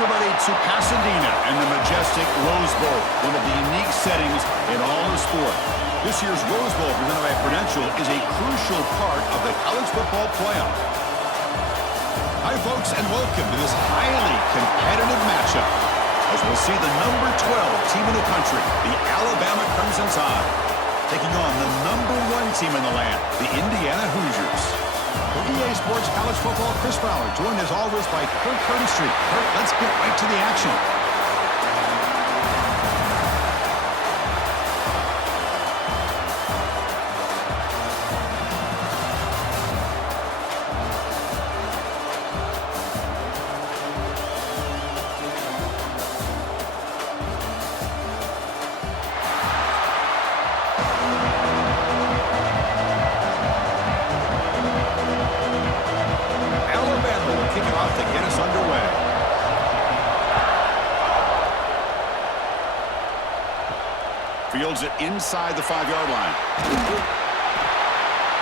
everybody to Pasadena and the majestic Rose Bowl, one of the unique settings in all of sport. This year's Rose Bowl, presented by Prudential, is a crucial part of the college football playoff. Hi, folks, and welcome to this highly competitive matchup, as we'll see the number 12 team in the country, the Alabama Crimson Tide, taking on the number 1 team in the land, the Indiana Hoosiers. For EA Sports College Football, Chris Fowler, joined as always by Kirk Street. Kirk, let's get right to the action. Fields it inside the 5-yard line.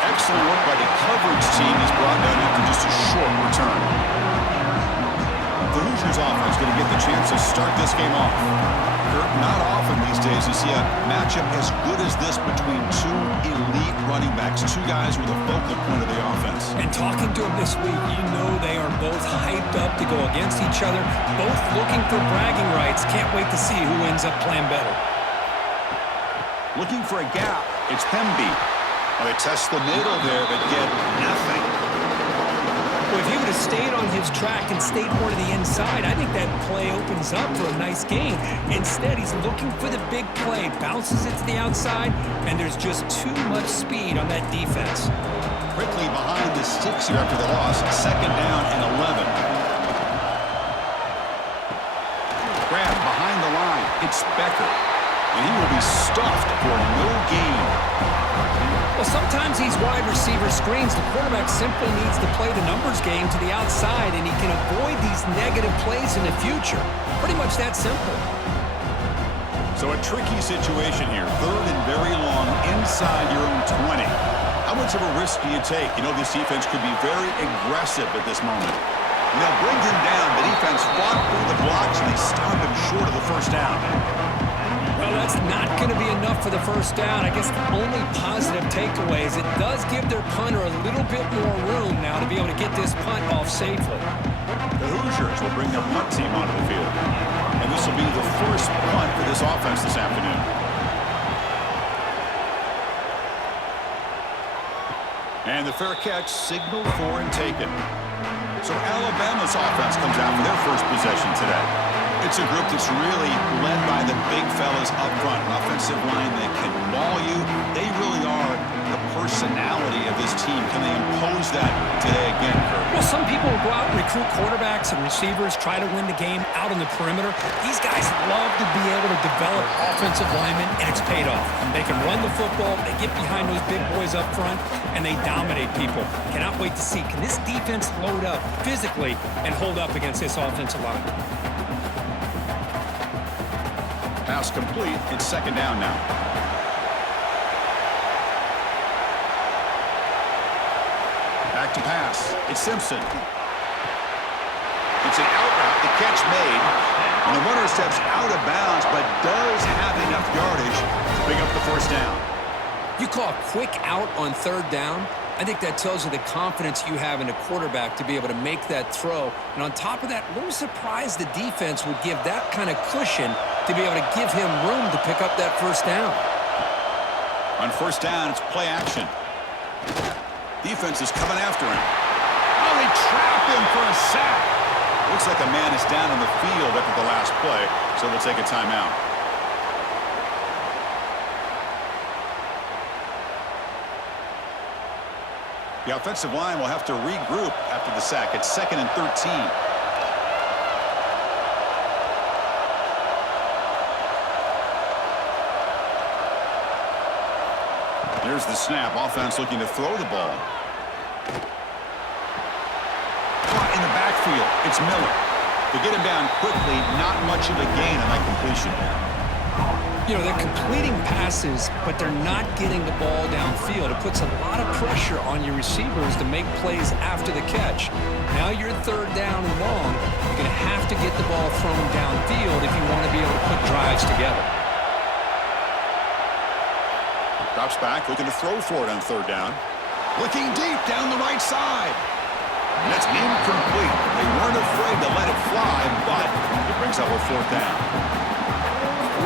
Excellent work by the coverage team. He's brought down after just a short return. The Hoosiers offense going to get the chance to start this game off. Not often these days you see a matchup as good as this between two elite running backs, two guys with a focal point of the offense. And talking to them this week, you know they are both hyped up to go against each other, both looking for bragging rights. Can't wait to see who ends up playing better. Looking for a gap. It's Pemby. They test the middle there, but get nothing. Well, if he would have stayed on his track and stayed more to the inside, I think that play opens up for a nice gain. Instead, he's looking for the big play. Bounces it to the outside, and there's just too much speed on that defense. Quickly behind the sticks here after the loss. 2nd down and 11. Grab behind the line. It's Becker. And he will be stuffed for no gain. Well, sometimes these wide receiver screens, the quarterback simply needs to play the numbers game to the outside, and he can avoid these negative plays in the future. Pretty much that simple. So a tricky situation here. 3rd and very long inside your own 20. How much of a risk do you take? You know, this defense could be very aggressive at this moment. And they'll bring him down. The defense fought through the blocks, and they stopped him short of the first down. Well, that's not going to be enough for the first down. I guess the only positive takeaway is it does give their punter a little bit more room now to be able to get this punt off safely. The Hoosiers will bring their punt team onto the field. And this will be the first punt for this offense this afternoon. And the fair catch signaled for and taken. So Alabama's offense comes out for their first possession today. It's a group that's really led by the big fellas up front. An offensive line that can maul you. They really are the personality of this team. Can they impose that today again, Kirk? Well, some people will go out and recruit quarterbacks and receivers, try to win the game out on the perimeter. These guys love to be able to develop offensive linemen, and it's paid off. They can run the football, they get behind those big boys up front, and they dominate people. Cannot wait to see, can this defense load up physically and hold up against this offensive line? Pass complete. It's 2nd down now. Back to pass. It's Simpson. It's an out route. The catch made. And the runner steps out of bounds, but does have enough yardage to pick up the first down. You call a quick out on 3rd down? I think that tells you the confidence you have in a quarterback to be able to make that throw. And on top of that, a little surprised the defense would give that kind of cushion to be able to give him room to pick up that first down. On 1st down, it's play action. Defense is coming after him. Oh, they trap him for a sack. Looks like a man is down on the field after the last play, so we'll take a timeout. The offensive line will have to regroup after the sack. It's 2nd and 13. There's the snap. Offense looking to throw the ball. Caught in the backfield. It's Miller. To get him down quickly, not much of a gain on that completion. You know, they're completing passes, but they're not getting the ball downfield. It puts a lot of pressure on your receivers to make plays after the catch. Now you're third down and long. You're going to have to get the ball thrown downfield if you want to be able to put drives together. Drops back, looking to throw for it on third down. Looking deep down the right side. And that's incomplete. They weren't afraid to let it fly, but it brings up a fourth down.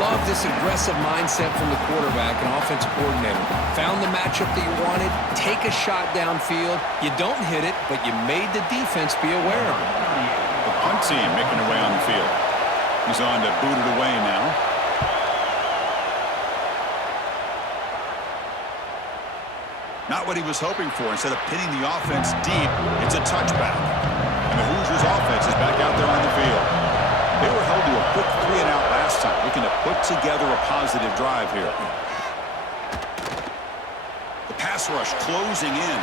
Love this aggressive mindset from the quarterback and offensive coordinator. Found the matchup that you wanted, take a shot downfield. You don't hit it, but you made the defense be aware of it. The punt team making their way on the field. He's on to boot it away now. Not what he was hoping for. Instead of pinning the offense deep, it's a touchback. And the Hoosiers offense is back out there on the field. They were held to a quick 3-and-out last time, looking to put together a positive drive here. The pass rush closing in.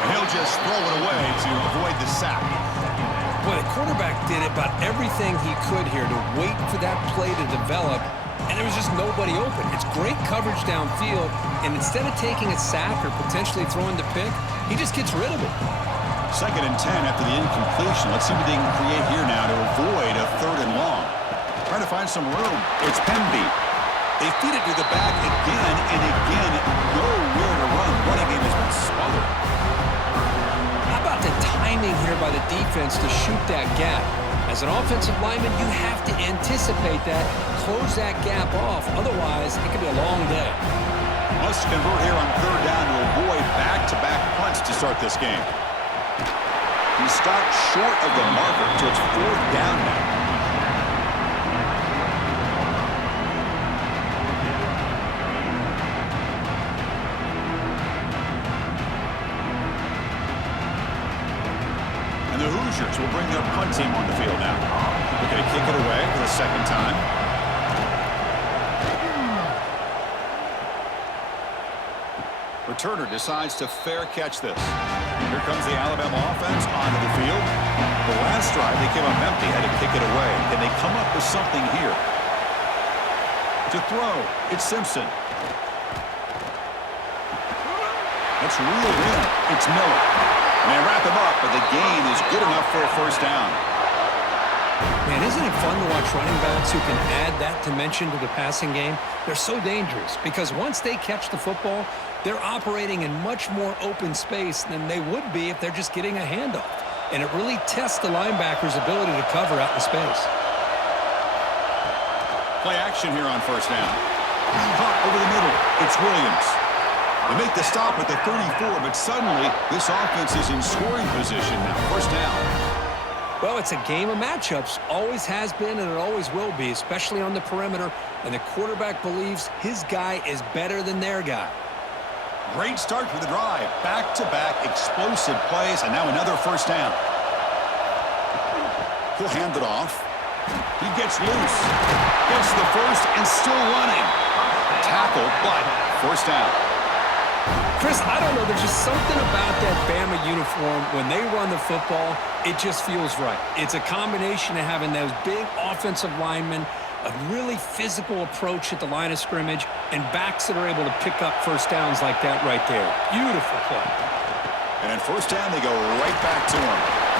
And he'll just throw it away to avoid the sack. Boy, the quarterback did about everything he could here to wait for that play to develop, and there was just nobody open. It's great coverage downfield, and instead of taking a sack or potentially throwing the pick, he just gets rid of it. 2nd and 10 after the incompletion. Let's see what they can create here now to avoid a 3rd and long. Trying to find some room. It's Penby. They feed it to the back again and again. Nowhere to run. Running game has been smothered. How about the timing here by the defense to shoot that gap? As an offensive lineman, you have to anticipate that, close that gap off. Otherwise, it could be a long day. Must convert here on 3rd down to avoid back-to-back punts to start this game. He stopped short of the marker, so it's 4th down now. And the Hoosiers will bring their punt team on the field now. They're going to kick it away for the 2nd time. Returner decides to fair catch this. Here comes the Alabama offense onto the field. The last drive, they came up empty, had to kick it away. Can they come up with something here? To throw, it's Simpson. Let's reel in. It's Miller. And they wrap him up, but the gain is good enough for a 1st down. Man, isn't it fun to watch running backs who can add that dimension to the passing game? They're so dangerous because once they catch the football, they're operating in much more open space than they would be if they're just getting a handoff. And it really tests the linebacker's ability to cover out in space. Play action here on 1st down. Hot over the middle. It's Williams. They make the stop at the 34, but suddenly this offense is in scoring position now. 1st down. Well, it's a game of matchups. Always has been and it always will be, especially on the perimeter. And the quarterback believes his guy is better than their guy. Great start to the drive. Back-to-back explosive plays, and now another 1st down. He'll hand it off. He gets loose. Gets the first and still running. Tackled, but 1st down. Chris, I don't know. There's just something about that Bama uniform. When they run the football, it just feels right. It's a combination of having those big offensive linemen, a really physical approach at the line of scrimmage, and backs that are able to pick up 1st downs like that right there. Beautiful play. And at 1st down, they go right back to him.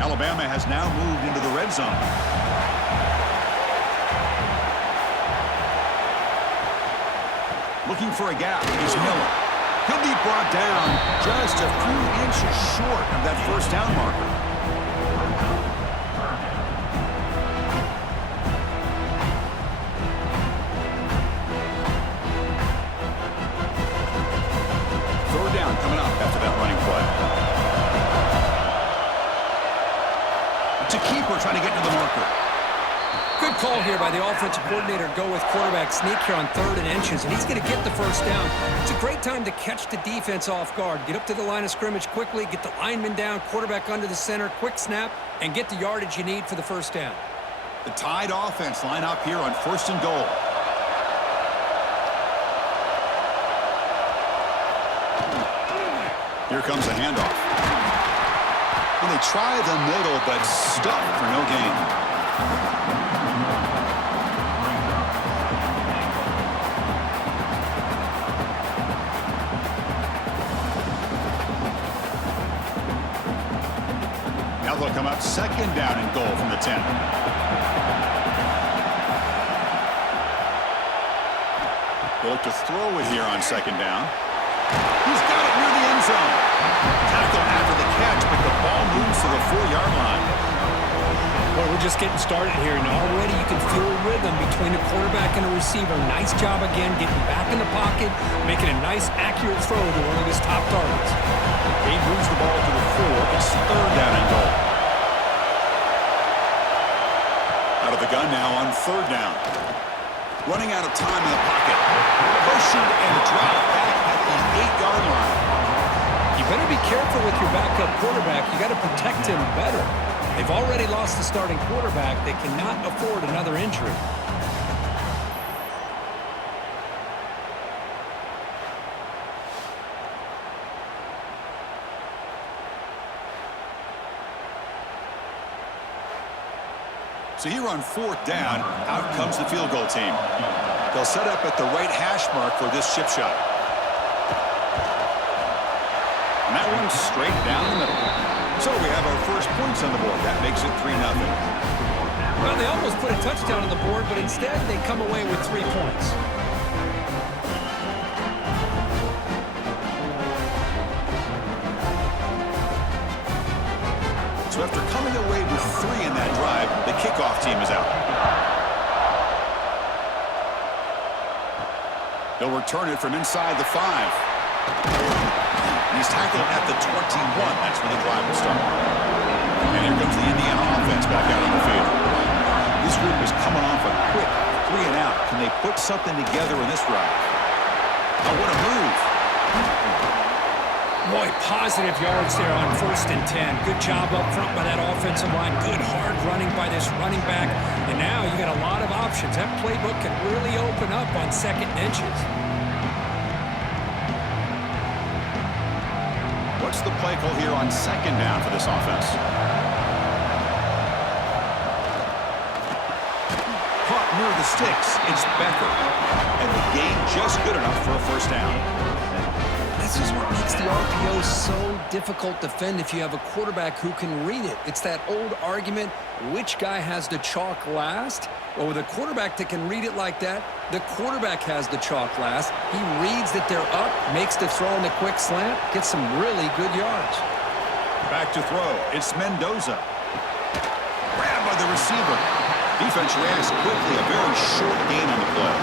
Alabama has now moved into the red zone. Looking for a gap is Miller. He'll be brought down just a few inches short of that 1st down marker. Third down coming up after that running play. It's a keeper trying to get to the marker. Good call here by the offensive coordinator. Go with quarterback sneak here on 3rd and inches, and he's going to get the 1st down. It's a great time to catch the defense off guard. Get up to the line of scrimmage quickly, get the lineman down, quarterback under the center, quick snap, and get the yardage you need for the 1st down. The Tide offense line up here on 1st and goal. Here comes the handoff. And they try the middle, but stuffed for no gain. Now they'll come up second down and goal from the 10. They look to throw it here on second down. He's got it near the end zone. Tackle after the catch, but the ball moves to the 4-yard line. Well, we're just getting started here, and already you can feel a rhythm between a quarterback and a receiver. Nice job again getting back in the pocket, making a nice, accurate throw to one of his top targets. He moves the ball to the 4. It's third down and goal. Out of the gun now on third down. Running out of time in the pocket. Pursued and dropped back at the 8-yard line. You better be careful with your backup quarterback. You got to protect him better. They've already lost the starting quarterback. They cannot afford another injury. So here on fourth down, out comes the field goal team. They'll set up at the right hash mark for this chip shot. And that one's straight down the middle. So we have our first points on the board. That makes it 3-0. Well, they almost put a touchdown on the board, but instead they come away with 3 points. So after coming away with 3 in that drive, the kickoff team is out. They'll return it from inside the 5. He's tackled at the 21. That's where the drive will start. And here comes the Indiana offense back out on the field. This group is coming off a quick 3 and out. Can they put something together in this drive? Oh, what a move. Boy, positive yards there on 1st and 10. Good job up front by that offensive line. Good hard running by this running back. And now you got a lot of options. That playbook can really open up on second inches. What's the play call here on second down for this offense? Caught near the sticks. It's Becker. And the gain just good enough for a first down. This is what makes the RPO so difficult to defend if you have a quarterback who can read it. It's that old argument, which guy has the chalk last? Well, with a quarterback that can read it like that, the quarterback has the chalk last. He reads that they're up, makes the throw in the quick slant, gets some really good yards. Back to throw. It's Mendoza. Grabbed by the receiver. Defense reacts quickly. A very short gain on the play.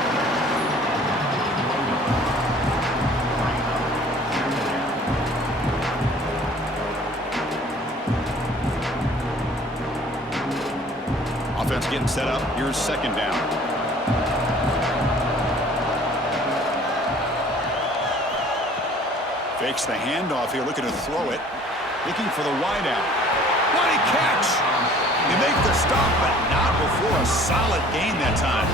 Offense getting set up. Here's second down. Fakes the handoff here, looking to throw it. Looking for the wide out. What a catch! You make the stop, but not before a solid gain that time.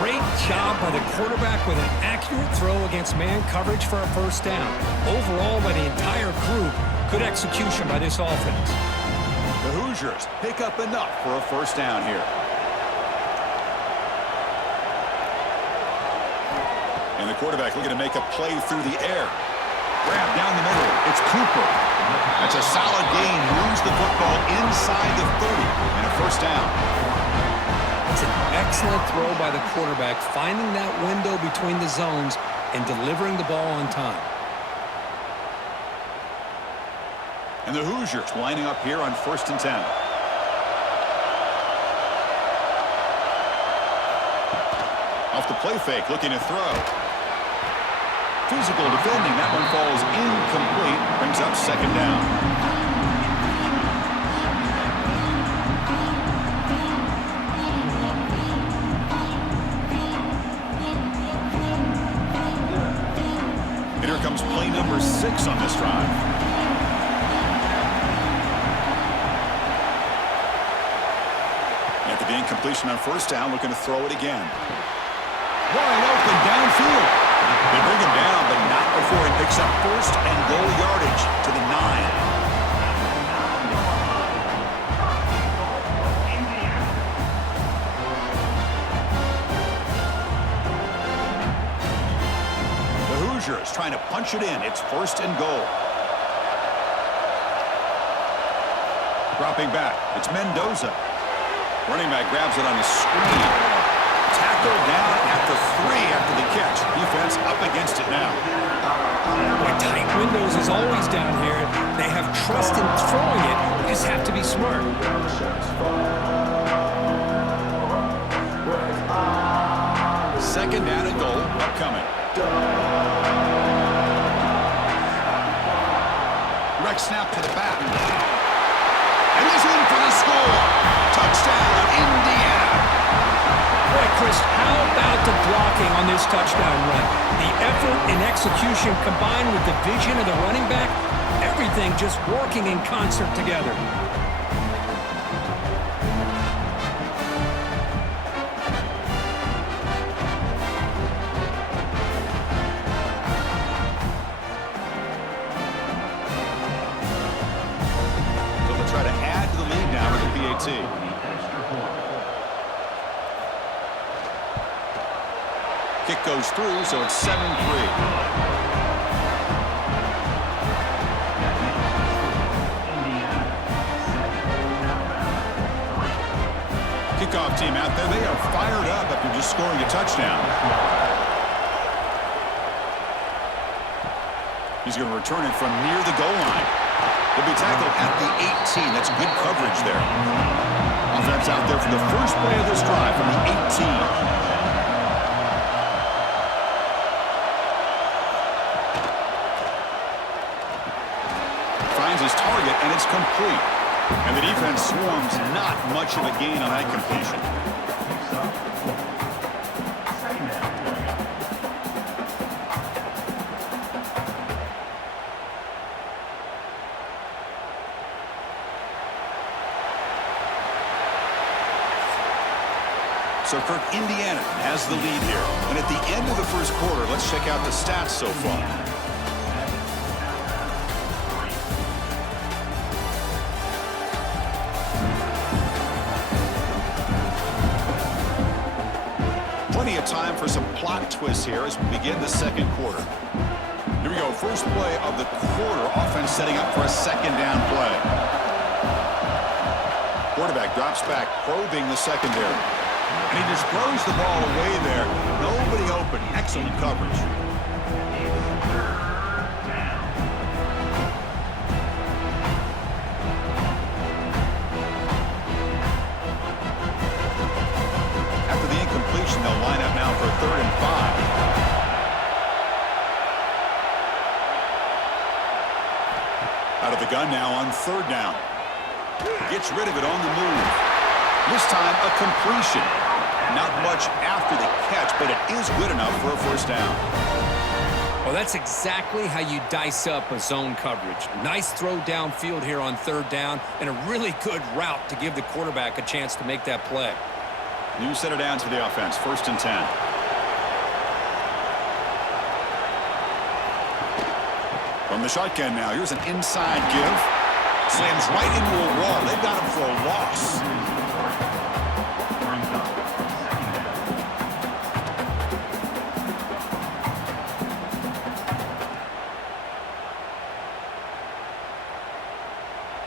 Great job by the quarterback with an accurate throw against man coverage for a first down. Overall, by the entire group, good execution by this offense. The Hoosiers pick up enough for a first down here. And the quarterback looking to make a play through the air. Grab down the middle. It's Cooper. That's a solid gain. Moves the football inside the 30 and a first down. It's an excellent throw by the quarterback, finding that window between the zones and delivering the ball on time. And the Hoosiers lining up here on 1st and 10. Off the play fake, looking to throw. Physical defending. That one falls incomplete. Brings up second down. And here comes play number 6 on this drive. The incompletion on first down, looking to throw it again. Wide open downfield. They bring him down, but not before he picks up first and goal yardage to the 9. Trying to punch it in. It's first and goal. Dropping back. It's Mendoza. Running back grabs it on the screen. Tackled down at the 3 after the catch. Defense up against it now. Tight windows is always down here. They have trust in throwing it. You just have to be smart. Second down and goal upcoming. Direct snap to the back. And he's in for the score. Touchdown, Indiana. Boy, Chris, how about the blocking on this touchdown run? The effort and execution combined with the vision of the running back, everything just working in concert together. Kick goes through, so it's 7-3. Kickoff team out there. They are fired up after just scoring a touchdown. He's going to return it from near the goal line. He'll be tackled at the 18. That's good coverage there. Offense out there for the first play of this drive from the 18. Finds his target, and it's complete. And the defense swarms. Not much of a gain on that completion. So, Kirk, Indiana has the lead here. And at the end of the first quarter, let's check out the stats so far. Plenty of time for some plot twists here as we begin the second quarter. Here we go. First play of the quarter. Offense setting up for a second down play. Quarterback drops back, probing the secondary. And he just throws the ball away there. Nobody open. Excellent coverage. After the incompletion, they'll line up now for 3rd and 5. Out of the gun now on 3rd down. Gets rid of it on the move. This time, a completion. Not much after the catch, but it is good enough for a first down. Well, that's exactly how you dice up a zone coverage. Nice throw downfield here on 3rd down, and a really good route to give the quarterback a chance to make that play. New center down to the offense, 1st and 10. From the shotgun now, here's an inside give. Slams right into a wall. They've got him for a loss.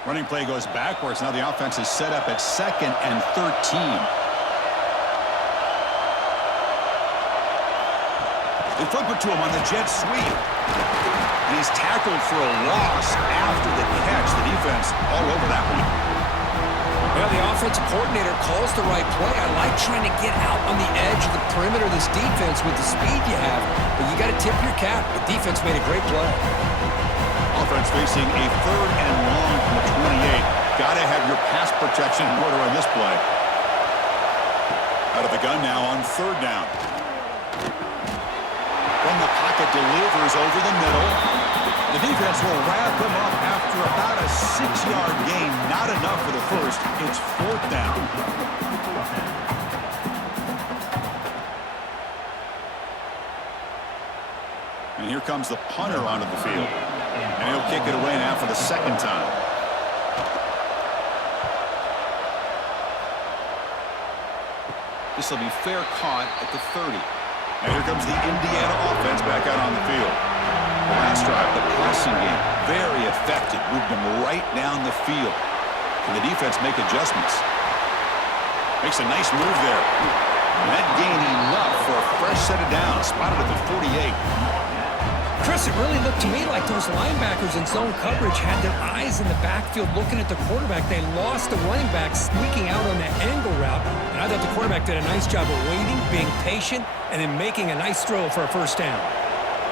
Running play goes backwards. Now the offense is set up at 2nd and 13. They flip it to him on the jet sweep. And he's tackled for a loss after the catch. The defense all over that one. Well, the offensive coordinator calls the right play. I like trying to get out on the edge of the perimeter of this defense with the speed you have. But you got to tip your cap. The defense made a great play. Offense facing a 3rd and long from the 28. Got to have your pass protection in order on this play. Out of the gun now on 3rd down. From the pocket, delivers over the middle. The defense will wrap them up after about a 6-yard gain. Not enough for the first. It's 4th down. And here comes the punter onto the field. And he'll kick it away now for the second time. This will be fair caught at the 30. And here comes the Indiana offense back out on the field. Last drive, the passing game, very effective. Moved them right down the field. Can the defense make adjustments? Makes a nice move there. And that gained enough for a fresh set of downs. Spotted at the 48. Chris, it really looked to me like those linebackers in zone coverage had their eyes in the backfield looking at the quarterback. They lost the running back sneaking out on that angle route. And I thought the quarterback did a nice job of waiting, being patient, and then making a nice throw for a first down.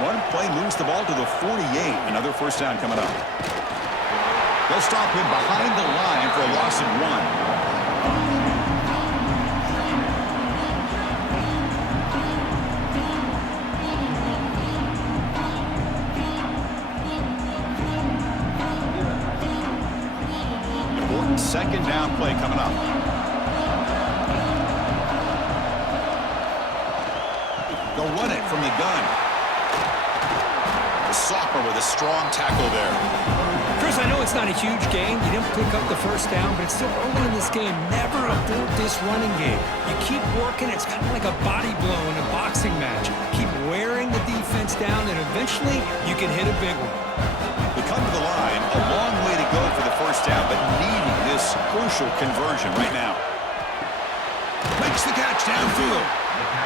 One play moves the ball to the 48. Another first down coming up. They'll stop him behind the line for a loss of 1. Second down play coming up. They'll run it from the gun. The sophomore with a strong tackle there. Chris, I know it's not a huge gain. You didn't pick up the first down, but it's still early in this game. Never abort this running game. You keep working. It's kind of like a body blow in a boxing match. Keep wearing the defense down, and eventually you can hit a big one. They come to the line, a long way to go for the first down, but needing this crucial conversion right now. Makes the catch downfield.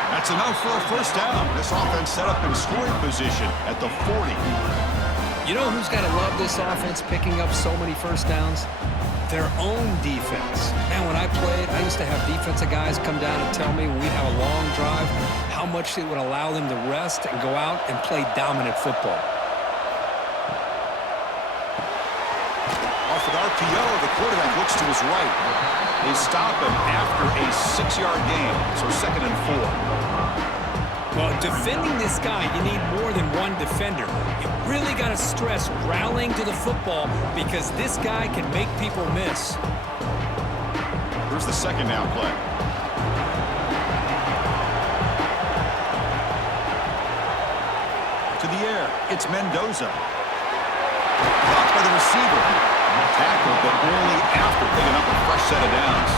That's enough for a first down. This offense set up in scoring position at the 40. You know who's got to love this offense picking up so many first downs? Their own defense. Man, when I played, I used to have defensive guys come down and tell me when we'd have a long drive how much it would allow them to rest and go out and play dominant football. Off an RPO, the quarterback looks to his right. They stop him after a 6-yard gain, so 2nd and 4. Well, defending this guy, you need more than one defender. You really got to stress rallying to the football because this guy can make people miss. Here's the second down play. To the air, it's Mendoza. Blocked by the receiver. Tackle, but only after picking up a fresh set of downs.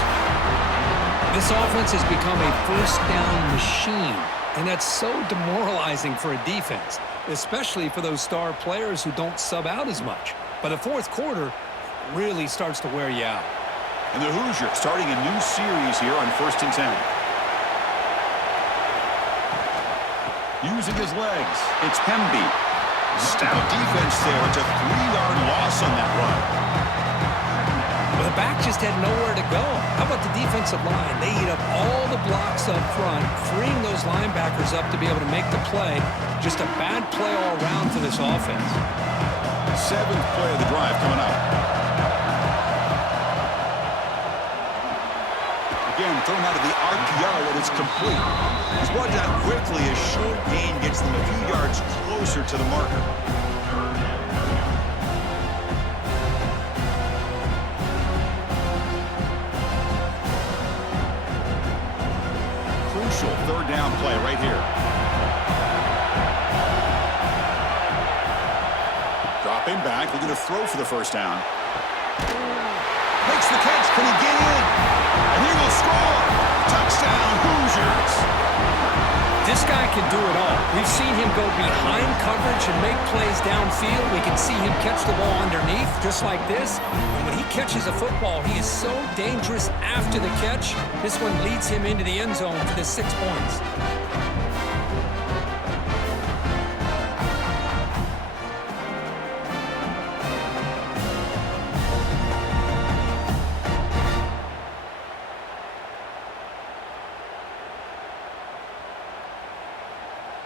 This offense has become a first down machine, and that's so demoralizing for a defense, especially for those star players who don't sub out as much. By the fourth quarter, it really starts to wear you out. And the Hoosiers starting a new series here on 1st and 10. Using his legs, it's Hemby. Stout defense there. It's a 3-yard loss on that run. Well, the back just had nowhere to go. How about the defensive line? They eat up all the blocks up front, freeing those linebackers up to be able to make the play. Just a bad play all around for this offense. 7th play of the drive coming up. Again, thrown out of the RPO, and it's complete. He's brought down quickly. A short gain gets them a few yards closer to the marker. Crucial 3rd down play right here. Dropping back, looking to throw for the first down. Makes the catch. Can he get in? And he will score. Touchdown, Hoosiers. This guy can do it all. We've seen him go behind coverage and make plays downfield. We can see him catch the ball underneath, just like this. And when he catches a football, he is so dangerous after the catch. This one leads him into the end zone for the 6 points.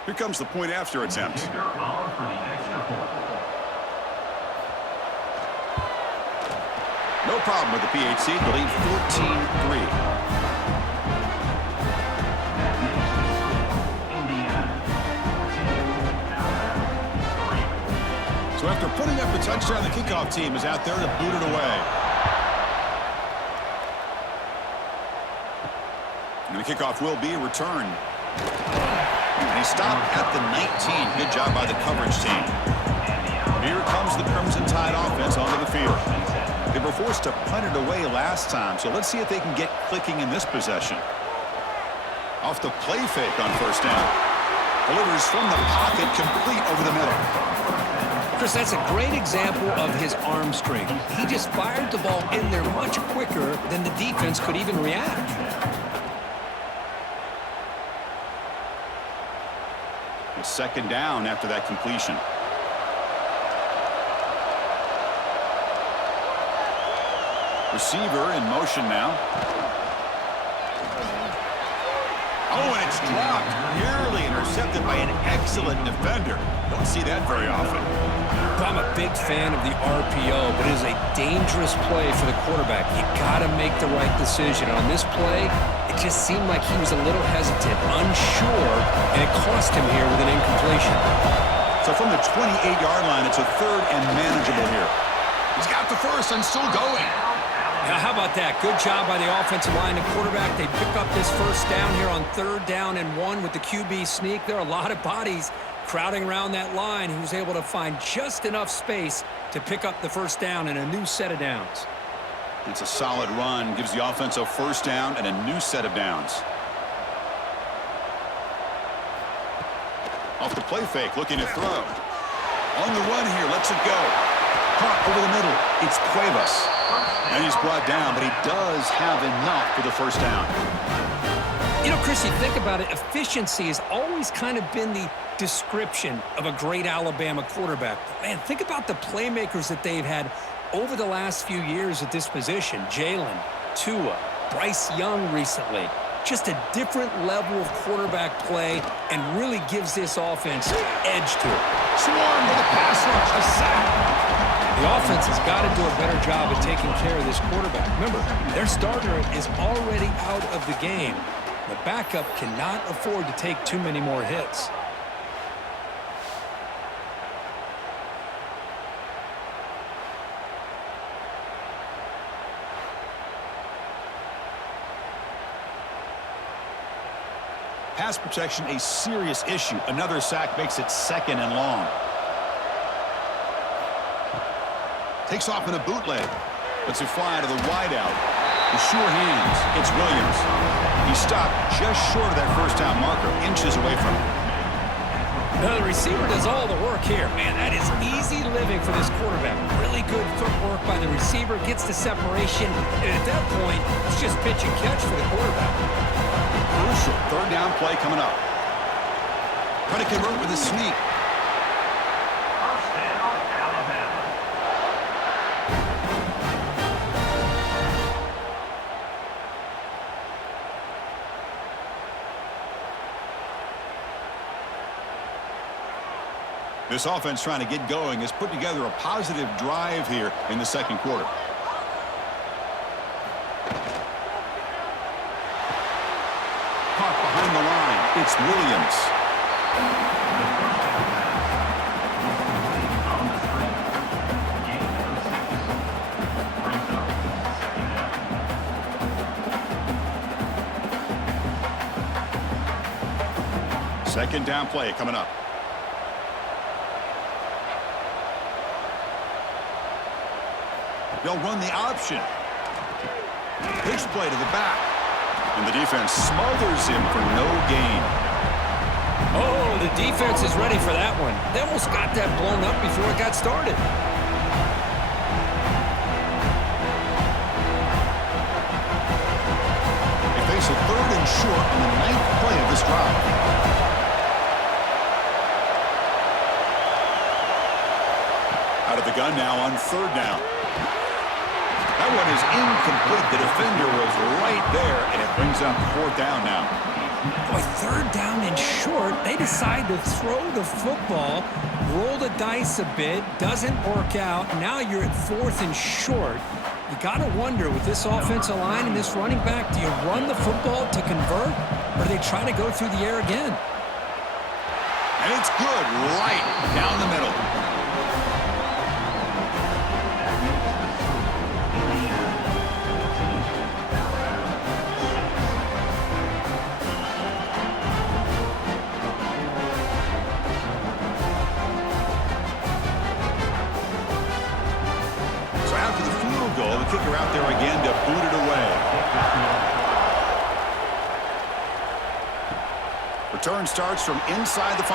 Here comes the point after attempt. No problem with the PHC. The lead 14-3. So after putting up a touchdown, the kickoff team is out there to boot it away. And the kickoff will be returned. And he stopped at the 19. Good job by the coverage team. Here comes the Crimson Tide offense onto the field. They were forced to punt it away last time, so let's see if they can get clicking in this possession. Off the play fake on first down. Delivers from the pocket, complete over the middle. Chris, that's a great example of his arm strength. He just fired the ball in there much quicker than the defense could even react. It's second down after that completion. Receiver in motion now. Oh, and it's dropped. Nearly intercepted by an excellent defender. Don't see that very often. I'm a big fan of the RPO, but it is a dangerous play for the quarterback. You got to make the right decision. On this play, it just seemed like he was a little hesitant, unsure, and it cost him here with an incompletion. So from the 28-yard line, it's a third and manageable here. He's got the first and still going. Now, how about that? Good job by the offensive line and quarterback. They pick up this first down here on 3rd down and 1 with the QB sneak. There are a lot of bodies crowding around that line. He was able to find just enough space to pick up the first down and a new set of downs. It's a solid run. Gives the offense a first down and a new set of downs. Off the play fake, looking to throw. On the run here, lets it go. Caught over the middle. It's Cuevas. And he's brought down, but he does have enough for the first down. You know, Chris, you think about it, efficiency has always kind of been the description of a great Alabama quarterback. But man, think about the playmakers that they've had over the last few years at this position. Jalen, Tua, Bryce Young recently. Just a different level of quarterback play and really gives this offense edge to it. Swarm with a pass rush, a sack. The offense has got to do a better job of taking care of this quarterback. Remember, their starter is already out of the game. The backup cannot afford to take too many more hits. Pass protection, a serious issue. Another sack makes it 2nd and long. Takes off in a bootleg. Lets it fly to the wideout. The sure hands. It's Williams. He stopped just short of that first down marker, inches away from it. Now the receiver does all the work here. Man, that is easy living for this quarterback. Really good footwork by the receiver. Gets the separation. And at that point, it's just pitch and catch for the quarterback. Crucial 3rd down play coming up. Trying to convert with a sneak. This offense trying to get going has put together a positive drive here in the 2nd quarter. Caught behind the line. It's Williams. Second down play coming up. They'll run the option. Pitch play to the back. And the defense smothers him for no gain. Oh, the defense is ready for that one. They almost got that blown up before it got started. They face a 3rd and short on the 9th play of this drive. Out of the gun now on 3rd down. That one is incomplete. The defender was right there, and it brings up 4th down now. Boy, 3rd down and short. They decide to throw the football, roll the dice a bit, doesn't work out. Now you're at 4th and short. You got to wonder, with this offensive line and this running back, do you run the football to convert, or do they try to go through the air again? And it's good, right down the middle. kicker out there again to boot it away. Return starts from inside the 5.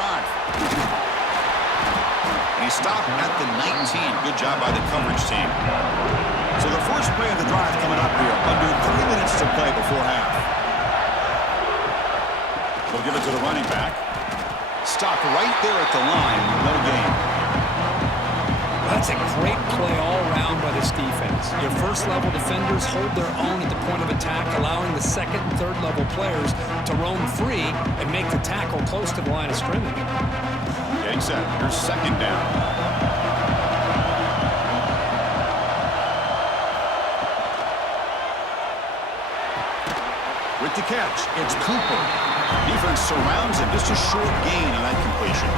And he stopped at the 19. Good job by the coverage team. So the first play of the drive coming up here. Under 3 minutes to play before half. They'll give it to the running back. Stop right there at the line. No gain. That's a great play all around by this defense. Your first-level defenders hold their own at the point of attack, allowing the second and third-level players to roam free and make the tackle close to the line of scrimmage. Getting set. Here's second down. With the catch, it's Cooper. Defense surrounds him. Just a short gain on that completion.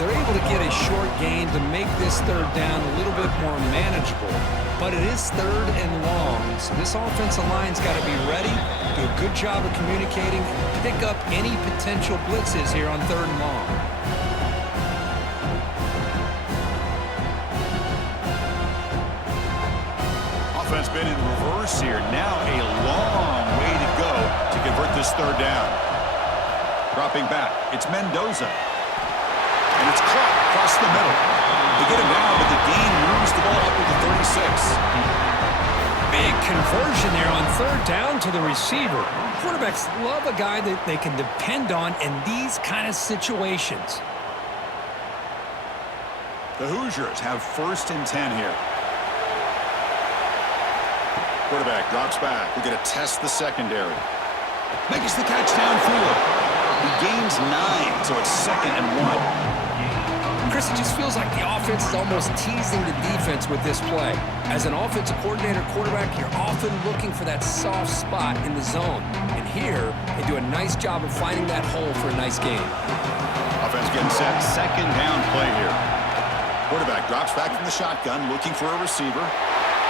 They're able to get a short gain to make this third down a little bit more manageable. But it is third and long, so this offensive line's got to be ready, do a good job of communicating, and pick up any potential blitzes here on third and long. Offense been in reverse here. Now a long way to go to convert this third down. Dropping back, it's Mendoza. And it's caught across the middle. They get him down, but the gain moves the ball up to the 36. Big conversion there on third down to the receiver. Quarterbacks love a guy that they can depend on in these kind of situations. The Hoosiers have first and 10 here. Quarterback drops back. We're going to test the secondary. Makes the catch downfield. He gains 9, so it's second and 1. Chris, it just feels like the offense is almost teasing the defense with this play. As an offensive coordinator quarterback, you're often looking for that soft spot in the zone. And here, they do a nice job of finding that hole for a nice gain. Offense getting set. Second down play here. Quarterback drops back from the shotgun, looking for a receiver.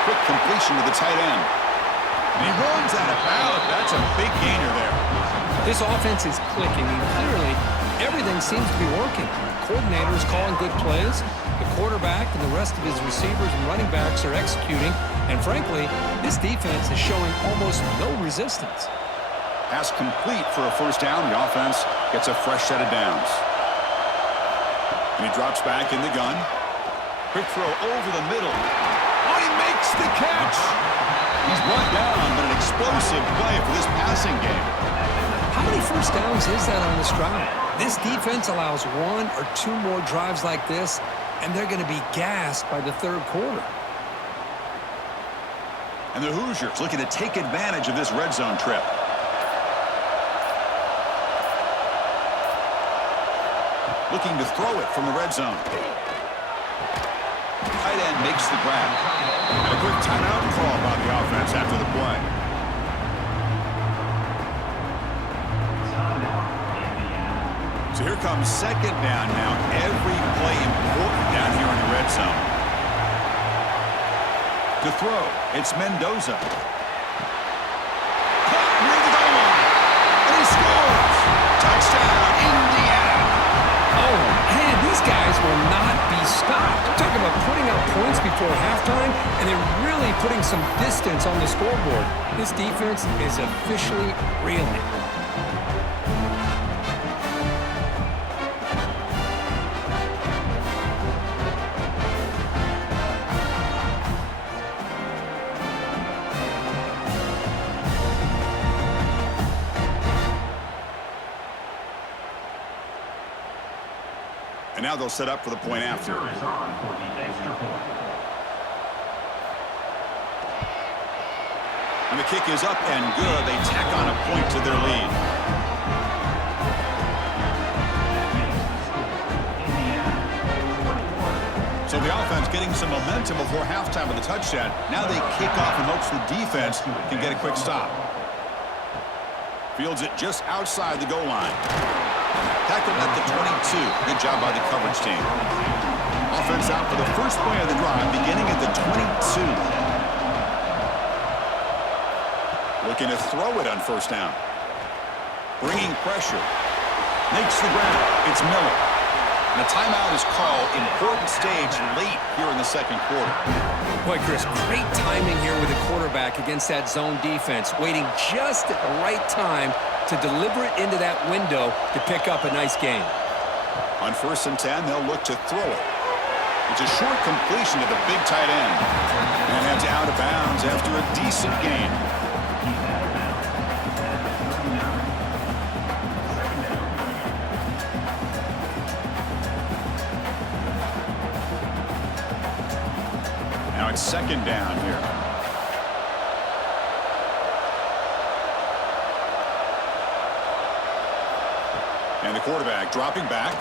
Quick completion to the tight end. And he runs out of bounds. That's a big gainer there. This offense is clicking, and clearly, everything seems to be working. The coordinator is calling good plays. The quarterback and the rest of his receivers and running backs are executing. And frankly, this defense is showing almost no resistance. Pass complete for a first down. The offense gets a fresh set of downs. And he drops back in the gun. Quick throw over the middle. Oh, he makes the catch. He's brought down, but an explosive play for this passing game. How many first downs is that on this drive? This defense allows 1 or 2 more drives like this, and they're going to be gassed by the third quarter. And the Hoosiers looking to take advantage of this red zone trip. Looking to throw it from the red zone. Tight end makes the grab. And a quick timeout call by the offense after the play. So here comes second down now. Every play important down here in the red zone. To throw, it's Mendoza. Caught near the goal line. And he scores. Touchdown, Indiana. Oh, man, these guys will not be stopped. Talk about putting up points before halftime, and they're really putting some distance on the scoreboard. This defense is officially reeling. And now they'll set up for the point after. And the kick is up and good. They tack on a point to their lead. So the offense getting some momentum before halftime with the touchdown. Now they kick off in hopes the defense can get a quick stop. Fields it just outside the goal line. Tackled at the 22. Good job by the coverage team. Offense out for the first play of the drive, beginning at the 22. Looking to throw it on first down. Bringing pressure. Makes the grab. It's Miller. And a timeout is called. Important stage late here in the second quarter. Boy, Chris, great timing here with the quarterback against that zone defense, waiting just at the right time to deliver it into that window to pick up a nice gain. On 1st and 10, they'll look to throw it. It's a short completion to the big tight end. And heads out of bounds after a decent gain. Now it's 2nd down here. And the quarterback dropping back.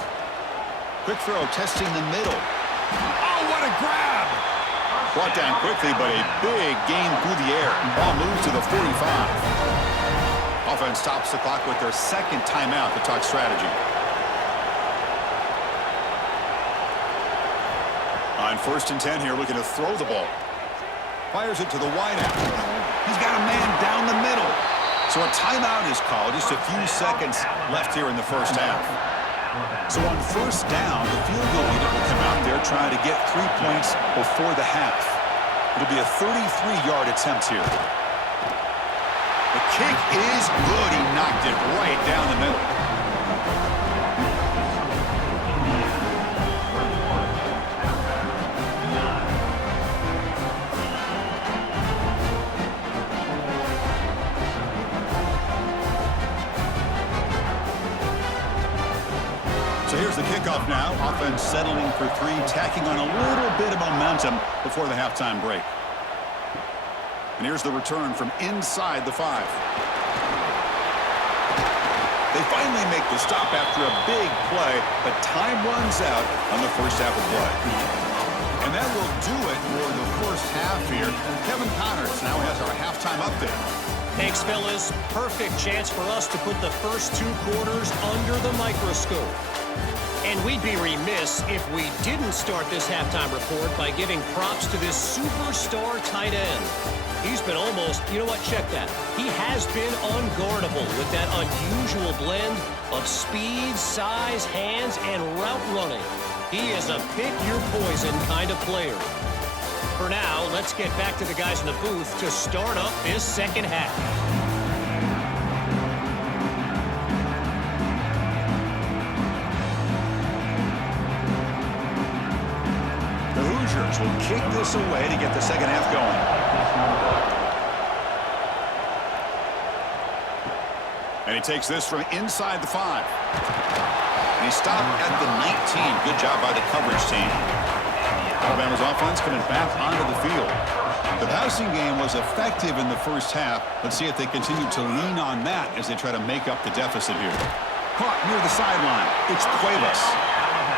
Quick throw testing the middle. Oh, what a grab! Brought down quickly, but a big gain through the air. Ball moves to the 45. Offense stops the clock with their 2nd timeout to talk strategy. On 1st and 10 here, looking to throw the ball. Fires it to the wideout. He's got a man down the middle. So a timeout is called. Just a few seconds left here in the first half. So on 1st down, the field goal unit will come out there trying to get 3 points before the half. It'll be a 33-yard attempt here. The kick is good. He knocked it right down the middle. So here's the kickoff now. Offense settling for 3, tacking on a little bit of momentum before the halftime break. And here's the return from inside the 5. They finally make the stop after a big play, but time runs out on the first half of play. And that will do it for the first half here. Kevin Connors now has our halftime update. Thanks, fellas. Perfect chance for us to put the first 2 quarters under the microscope. And we'd be remiss if we didn't start this halftime report by giving props to this superstar tight end. He's been almost, you know what, check that. He has been unguardable with that unusual blend of speed, size, hands, and route running. He is a pick-your-poison kind of player. For now, let's get back to the guys in the booth to start up this second half. The Hoosiers will kick this away to get the second half going. And he takes this from inside the 5. And he stopped at the 19. Good job by the coverage team. Alabama's offense coming back onto the field. The passing game was effective in the first half. Let's see if they continue to lean on that as they try to make up the deficit here. Caught near the sideline. It's Cuevas.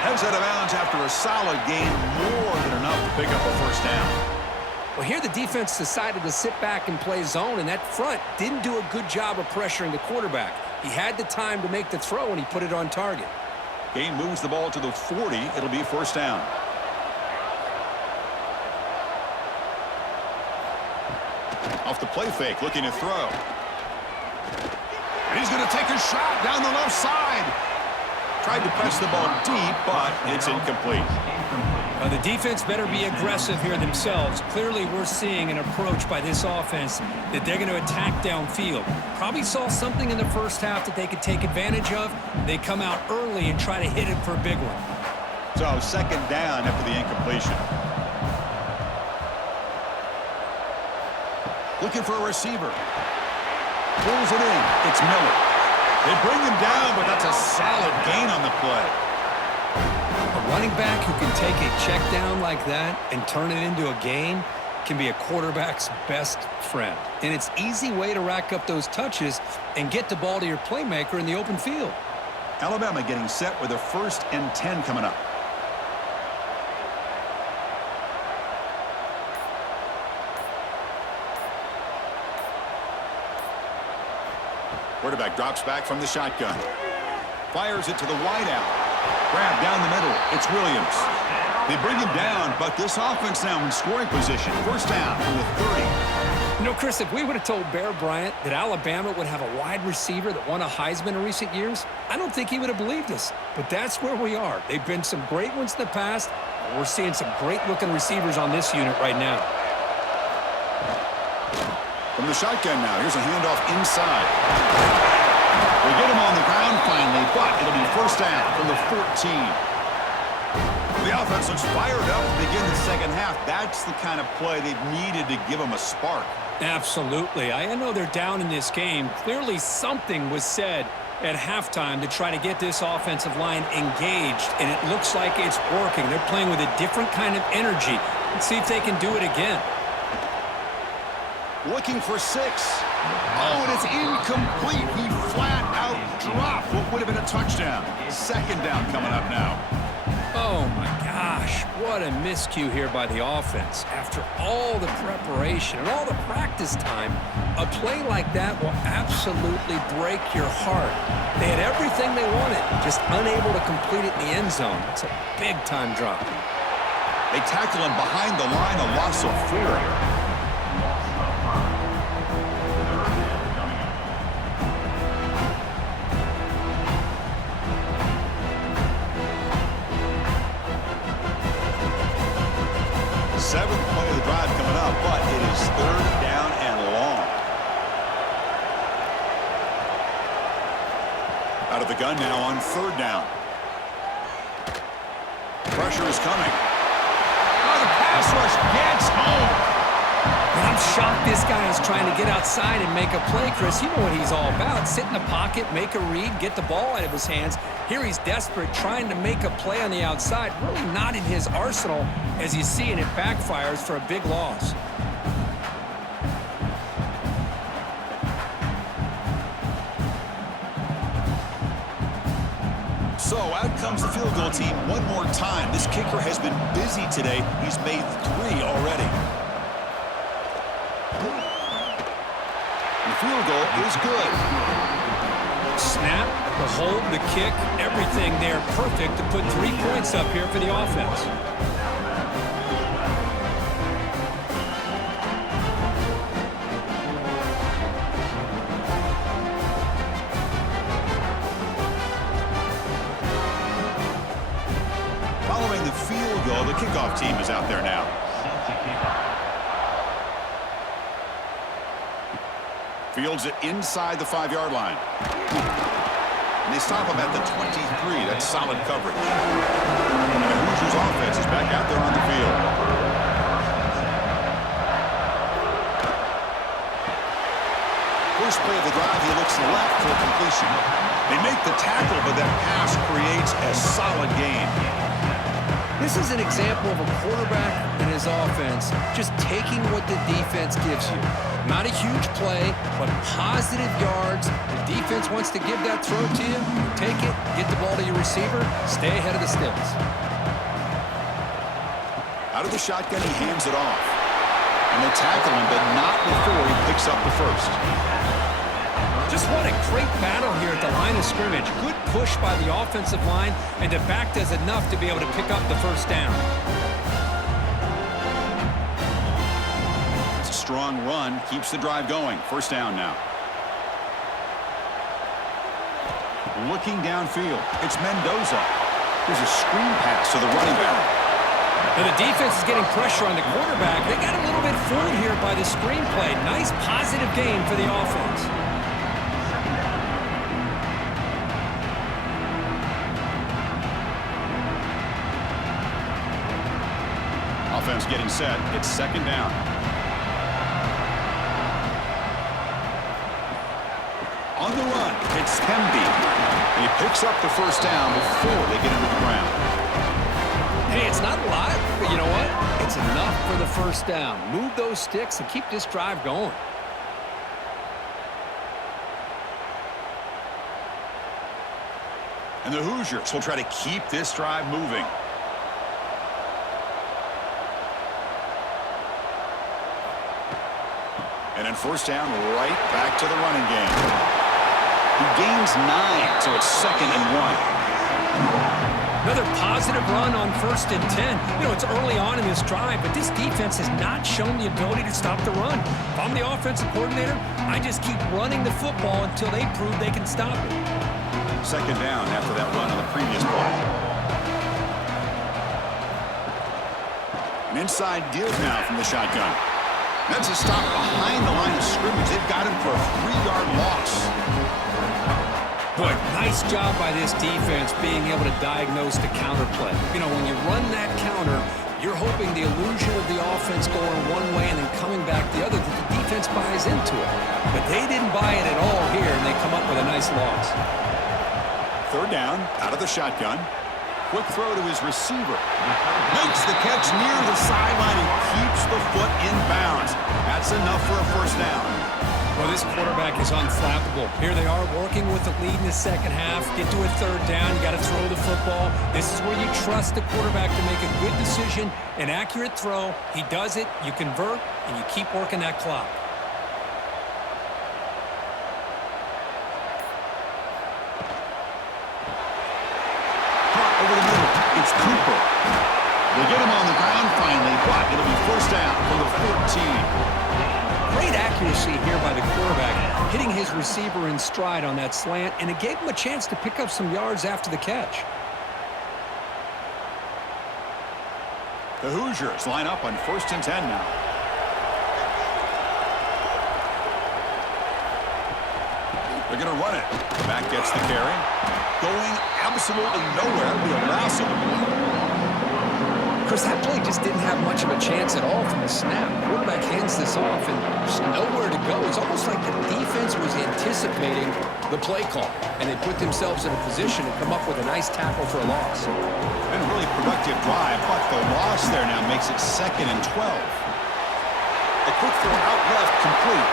Heads out of bounds after a solid gain, more than enough to pick up a first down. Well, here the defense decided to sit back and play zone, and that front didn't do a good job of pressuring the quarterback. He had the time to make the throw, and he put it on target. Game moves the ball to the 40. It'll be first down. Off the play fake, looking to throw. And he's going to take a shot down the left side. Tried to press the ball deep, but it's incomplete. The defense better be aggressive here themselves. Clearly, we're seeing an approach by this offense that they're going to attack downfield. Probably saw something in the first half that they could take advantage of. They come out early and try to hit it for a big one. So second down after the incompletion. Looking for a receiver. Pulls it in. It's Miller. They bring him down, but that's a solid gain on the play. A running back who can take a check down like that and turn it into a gain can be a quarterback's best friend. And it's an easy way to rack up those touches and get the ball to your playmaker in the open field. Alabama getting set with a 1st and 10 coming up. Quarterback drops back from the shotgun. Fires it to the wideout. Grab down the middle. It's Williams. They bring him down, but this offense now in scoring position. First down from the 30. You know, Chris, if we would have told Bear Bryant that Alabama would have a wide receiver that won a Heisman in recent years, I don't think he would have believed us. But that's where we are. They've been some great ones in the past, and we're seeing some great-looking receivers on this unit right now. From the shotgun now, here's a handoff inside. They get him on the ground finally, but it'll be first down from the 14. The offense looks fired up to begin the second half. That's the kind of play they've needed to give them a spark. Absolutely. I know they're down in this game. Clearly something was said at halftime to try to get this offensive line engaged, and it looks like it's working. They're playing with a different kind of energy. Let's see if they can do it again. Looking for 6. Oh, and it's incomplete. He flat out dropped what would have been a touchdown. Second down coming up now. Oh, my gosh. What a miscue here by the offense. After all the preparation and all the practice time, a play like that will absolutely break your heart. They had everything they wanted, just unable to complete it in the end zone. It's a big-time drop. They tackle him behind the line, a loss of 4. Seventh play of the drive coming up, but it is third down and long. Out of the gun now on third down. Pressure is coming. Oh, the pass rush gets home. And I'm shocked this guy is trying to get outside and make a play, Chris. You know what he's all about. Sit in the pocket, make a read, get the ball out of his hands. Here he's desperate, trying to make a play on the outside. Really not in his arsenal, as you see, and it backfires for a big loss. So out comes the field goal team one more time. This kicker has been busy today. He's made 3 already. The field goal is good. Snap, the hold, the kick, everything there perfect to put 3 points up here for the offense. Following the field goal, the kickoff team is out there now. Fields it inside the 5-yard line. And they stop him at the 23. That's solid coverage. And the Hoosiers offense is back out there on the field. First play of the drive, he looks left for completion. They make the tackle, but that pass creates a solid gain. This is an example of a quarterback and his offense just taking what the defense gives you. Not a huge play, but positive yards. The defense wants to give that throw to you. Take it, get the ball to your receiver, stay ahead of the sticks. Out of the shotgun, he hands it off. And they tackle him, but not before he picks up the first. Just what a great battle here at the line of scrimmage. Good push by the offensive line, and the back does enough to be able to pick up the first down. It's a strong run, keeps the drive going. First down now. Looking downfield, it's Mendoza. There's a screen pass to the running back. And the defense is getting pressure on the quarterback. They got a little bit fooled here by the screen play. Nice positive gain for the offense. Offense getting set. It's second down. On the run, it's Temby. He picks up the first down before they get into the ground. Hey, it's not a lot, but you know what? It's enough for the first down. Move those sticks and keep this drive going. And the Hoosiers will try to keep this drive moving. And then first down, right back to the running game. He gains 9, so it's 2nd and 1. Another positive run on 1st and 10. You know, it's early on in this drive, but this defense has not shown the ability to stop the run. If I'm the offensive coordinator, I just keep running the football until they prove they can stop it. 2nd down after that run on the previous play. An inside give now from the shotgun. That's a stop behind the line of scrimmage. They've got him for a 3-yard loss. Boy, nice job by this defense being able to diagnose the counter play. You know, when you run that counter, you're hoping the illusion of the offense going one way and then coming back the other, that the defense buys into it. But they didn't buy it at all here, and they come up with a nice loss. 3rd down, out of the shotgun. Quick throw to his receiver. Makes the catch near the sideline and keeps the foot in bounds. That's enough for a 1st down. Well, this quarterback is unflappable. Here they are working with the lead in the 2nd half. Get to a 3rd down. You got to throw the football. This is where you trust the quarterback to make a good decision, an accurate throw. He does it, you convert, and you keep working that clock. Caught over the middle. It's Cooper. They get him on the ground finally, but it'll be 1st down from the 14. Great accuracy here by the quarterback, hitting his receiver in stride on that slant, and it gave him a chance to pick up some yards after the catch. The Hoosiers line up on 1st and 10 now. They're going to run it. The back gets the carry. Going absolutely nowhere. It'll be a loss of the ball. Of course, that play just didn't have much of a chance at all from the snap. Quarterback hands this off, and there's nowhere to go. It's almost like the defense was anticipating the play call, and they put themselves in a position to come up with a nice tackle for a loss. Been a really productive drive, but the loss there now makes it 2nd and 12. A quick throw out left, complete.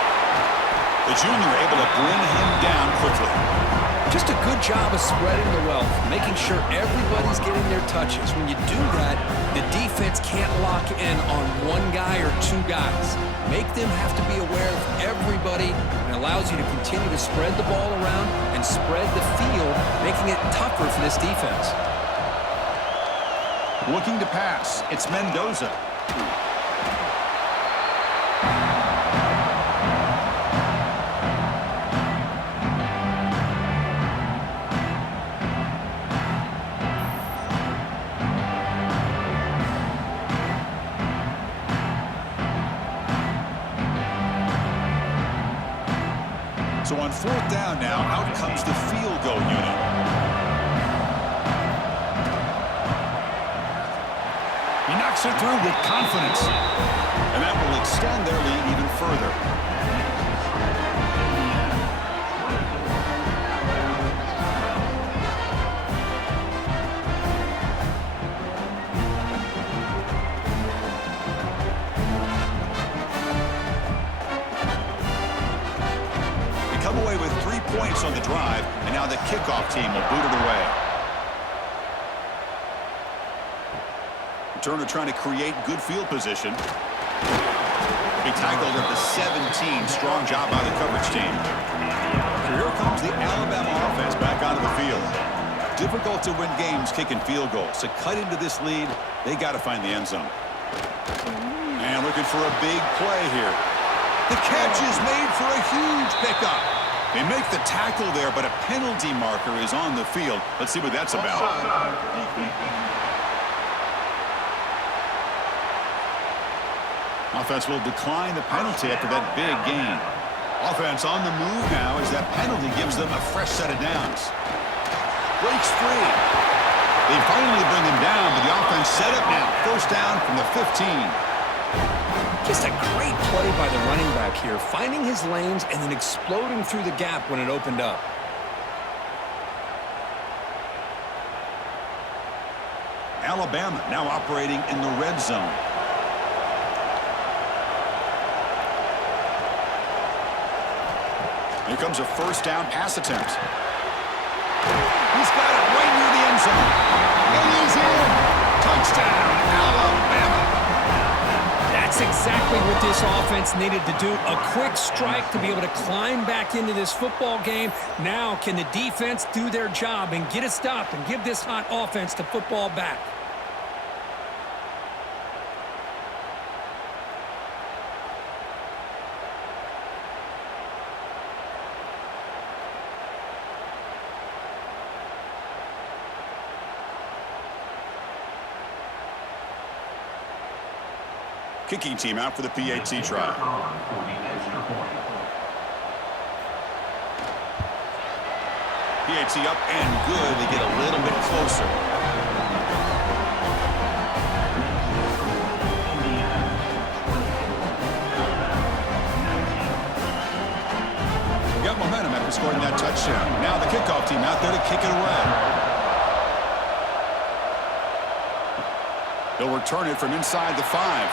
The junior able to bring him down quickly. Just a good job of spreading the wealth, making sure everybody's getting their touches. When you do that, the defense can't lock in on one guy or 2 guys. Make them have to be aware of everybody, and allows you to continue to spread the ball around and spread the field, making it tougher for this defense. Looking to pass, it's Mendoza. So on 4th down now, out comes the field goal unit. He knocks it through with confidence. And that will extend their lead even further. Away with 3 points on the drive, and now the kickoff team will boot it away. Turner trying to create good field position. He tackled at the 17. Strong job by the coverage team. So here comes the Alabama offense back onto the field. Difficult to win games kicking field goals. To cut into this lead, they got to find the end zone. And looking for a big play here. The catch is made for a huge pickup. They make the tackle there, but a penalty marker is on the field. Let's see what that's about. Offense will decline the penalty after that big gain. Offense on the move now as that penalty gives them a fresh set of downs. Breaks free. They finally bring him down, but the offense set up now. 1st down from the 15. Just a great play by the running back here, finding his lanes and then exploding through the gap when it opened up. Alabama now operating in the red zone. Here comes a 1st down pass attempt. He's got it right near the end zone. And he's in. Touchdown, Alabama. That's exactly what this offense needed to do. A quick strike to be able to climb back into this football game. Now, can the defense do their job and get a stop and give this hot offense the football back? Kicking team out for the PAT try. PAT up and good. They get a little bit closer. Got momentum after scoring that touchdown. Now the kickoff team out there to kick it away. They'll return it from inside the 5.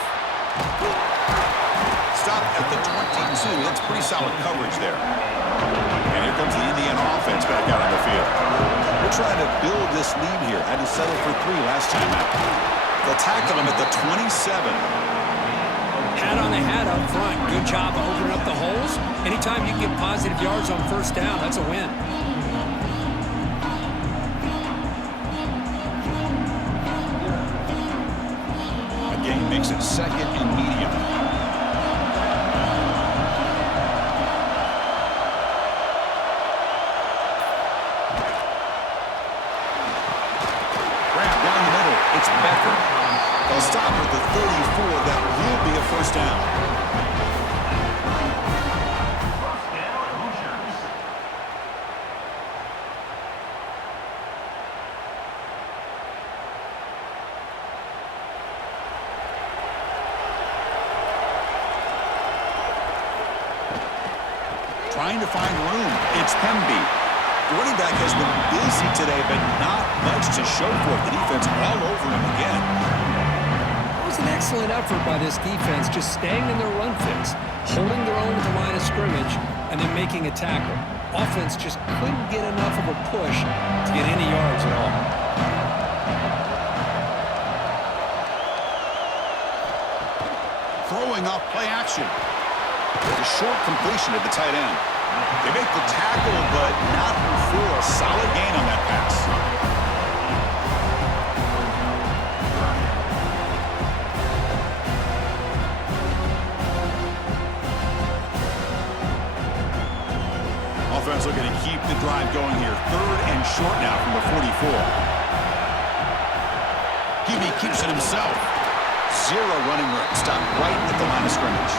Stop at the 22. That's pretty solid coverage there. And here comes the Indiana offense back out on the field. We're trying to build this lead here. Had to settle for 3 last time out. They'll tackle him at the 27. Hat on the hat up front. Good job of opening up the holes. Anytime you get positive yards on first down, that's a win. Makes it second and medium. Grab down the middle. It's Becker. They'll stop at the 34. That will be a first down. Trying to find room. It's Pemby. The running back has been busy today, but not much to show for it. The defense all over him again. It was an excellent effort by this defense, just staying in their run fix, holding their own at the line of scrimmage, and then making a tackle. Offense just couldn't get enough of a push to get any yards at all. Throwing off play action. A short completion at the tight end. They make the tackle, but not before a solid gain on that pass. Offense looking to keep the drive going here. 3rd and short now from the 44. Hebe keeps it himself. 0 running room. Stop right at the line of scrimmage.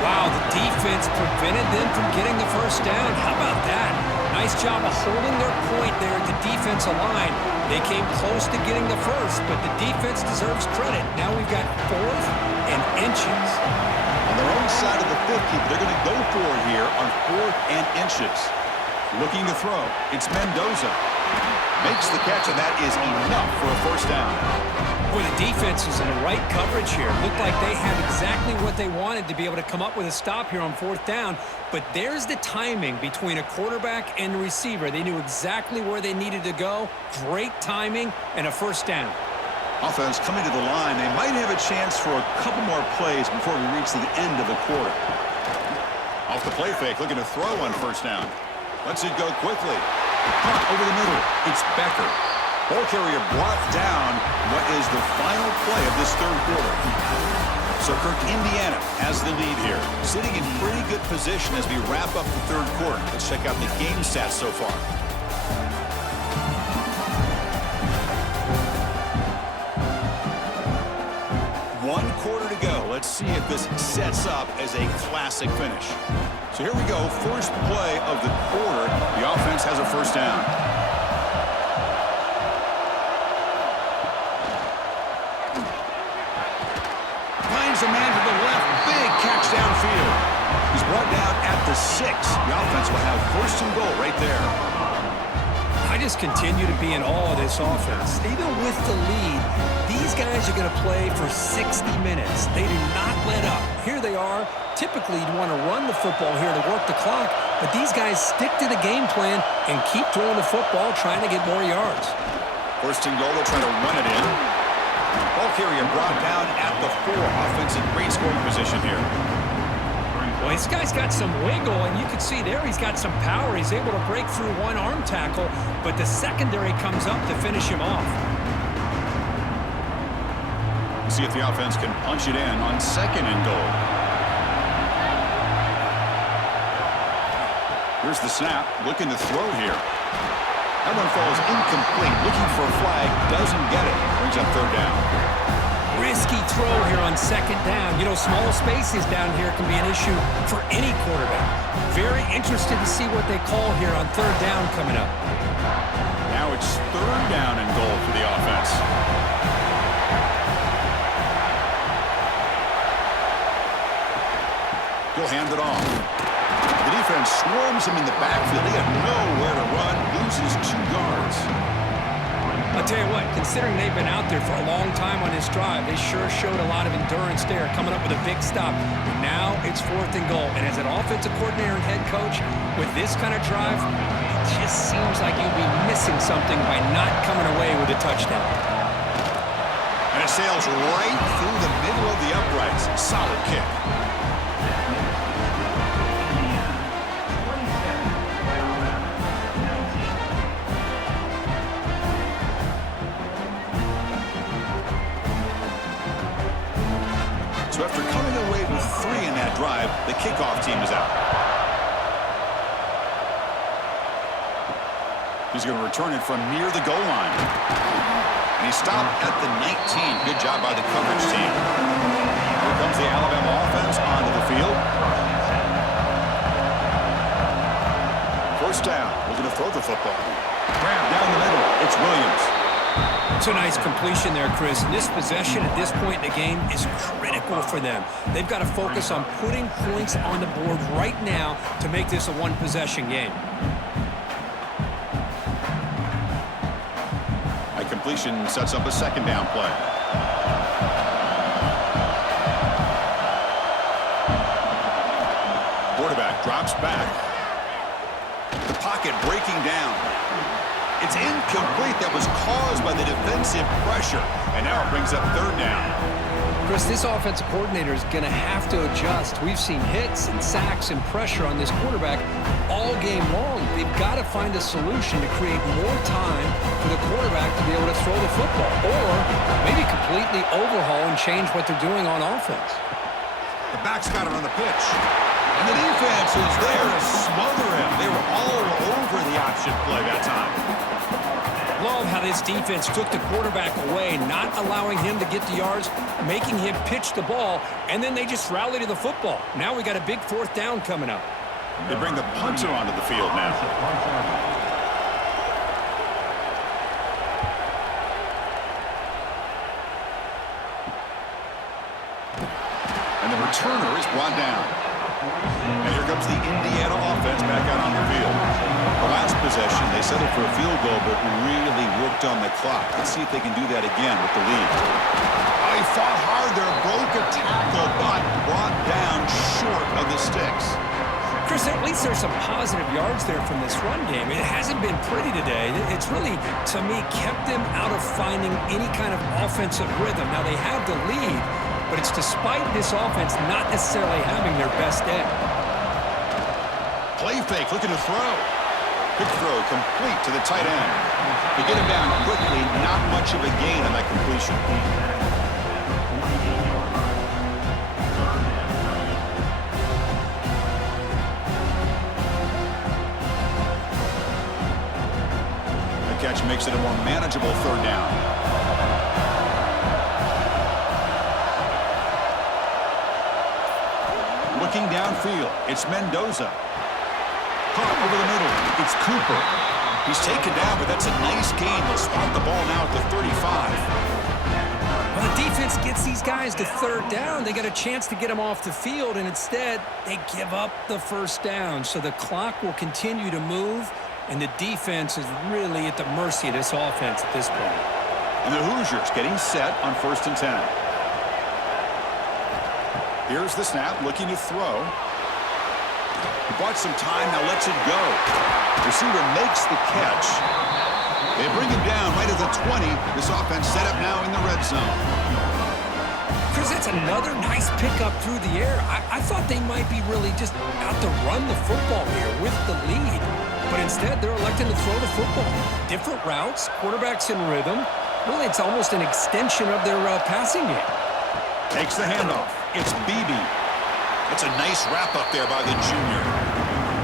Wow, the defense prevented them from getting the first down. How about that? Nice job of holding their point there at the defensive line. They came close to getting the first, but the defense deserves credit. Now we've got 4th and inches. On their own side of the 50, they're going to go for it here on 4th and inches. Looking to throw. It's Mendoza. Makes the catch, and that is enough for a first down. Boy, the defense was in the right coverage here. Looked like they had exactly what they wanted to be able to come up with a stop here on 4th down. But there's the timing between a quarterback and a receiver. They knew exactly where they needed to go. Great timing and a first down. Offense coming to the line. They might have a chance for a couple more plays before we reach the end of the quarter. Off the play fake, looking to throw on first down. Lets it go quickly. Punt over the middle. It's Becker. Ball carrier brought down what is the final play of this 3rd quarter. So Kirk, Indiana has the lead here. Sitting in pretty good position as we wrap up the 3rd quarter. Let's check out the game stats so far. One quarter to go. Let's see if this sets up as a classic finish. So here we go. First play of the quarter. The offense has a first down. A man to the left, big catch downfield. He's brought down at the 6. The offense will have 1st and goal right there. I just continue to be in awe of this offense. Even with the lead, these guys are going to play for 60 minutes. They do not let up. Here they are. Typically, you'd want to run the football here to work the clock, but these guys stick to the game plan and keep throwing the football, trying to get more yards. 1st and goal, they'll try to run it in. Ball carrier brought down at the 4. Offense in great scoring position here. Well, this guy's got some wiggle, and you can see there he's got some power. He's able to break through one arm tackle, but the secondary comes up to finish him off. See if the offense can punch it in on 2nd and goal. Here's the snap, looking to throw here. That one falls incomplete, looking for a flag, doesn't get it. Brings up 3rd down. Risky throw here on 2nd down. You know, small spaces down here can be an issue for any quarterback. Very interested to see what they call here on 3rd down coming up. Now it's 3rd down and goal for the offense. He'll hand it off. The defense swarms him in the backfield. He had nowhere to run, loses 2 yards. I'll tell you what, considering they've been out there for a long time on this drive, they sure showed a lot of endurance there, coming up with a big stop. And now it's 4th and goal. And as an offensive coordinator and head coach, with this kind of drive, it just seems like you'd be missing something by not coming away with a touchdown. And it sails right through the middle of the uprights. Solid kick. So after coming away with 3 in that drive, the kickoff team is out. He's going to return it from near the goal line. And he stopped at the 19. Good job by the coverage team. Here comes the Alabama offense onto the field. 1st down. We're going to throw the football. Grab down the middle. It's Williams. It's a nice completion there, Chris. And this possession at this point in the game is critical for them. They've got to focus on putting points on the board right now to make this a one-possession game. A completion sets up a 2nd down play. Quarterback drops back. The pocket breaking down. It's incomplete. That was caused by the defensive pressure. And now it brings up 3rd down. Chris, this offensive coordinator is going to have to adjust. We've seen hits and sacks and pressure on this quarterback all game long. They've got to find a solution to create more time for the quarterback to be able to throw the football, or maybe completely overhaul and change what they're doing on offense. The back's got it on the pitch. And the defense is there to smother him. They were all over the option play that time. Love how this defense took the quarterback away, not allowing him to get the yards, making him pitch the ball, and then they just rally to the football. Now we got a big 4th down coming up. They bring the punter onto the field now. And the returner is brought down. And here comes the Indiana offense back out on the field. The last possession, they settled for a field goal, but really worked on the clock. Let's see if they can do that again with the lead. Oh, he fought hard there, broke a tackle, but brought down short of the sticks. Chris, at least there's some positive yards there from this run game. It hasn't been pretty today. It's really, to me, kept them out of finding any kind of offensive rhythm. Now, they have the lead, but it's despite this offense not necessarily having their best day. Play fake, looking to throw. Quick throw, complete to the tight end. To get him down quickly, not much of a gain on that completion. The catch makes it a more manageable 3rd down. Looking downfield, it's Mendoza. Caught over the middle, it's Cooper. He's taken down, but that's a nice gain. They'll spot the ball now at the 35. Well, the defense gets these guys to 3rd down. They got a chance to get them off the field, and instead, they give up the 1st down. So the clock will continue to move, and the defense is really at the mercy of this offense at this point. And the Hoosiers getting set on 1st and 10. Here's the snap, looking to throw. He bought some time, now lets it go. Receiver makes the catch. They bring him down right at the 20. This offense set up now in the red zone. Chris, that's another nice pickup through the air. I thought they might be really just out to run the football here with the lead. But instead, they're electing to throw the football. Different routes, quarterbacks in rhythm. Really, it's almost an extension of their passing game. Takes the handoff. It's Beebe. It's a nice wrap-up there by the junior.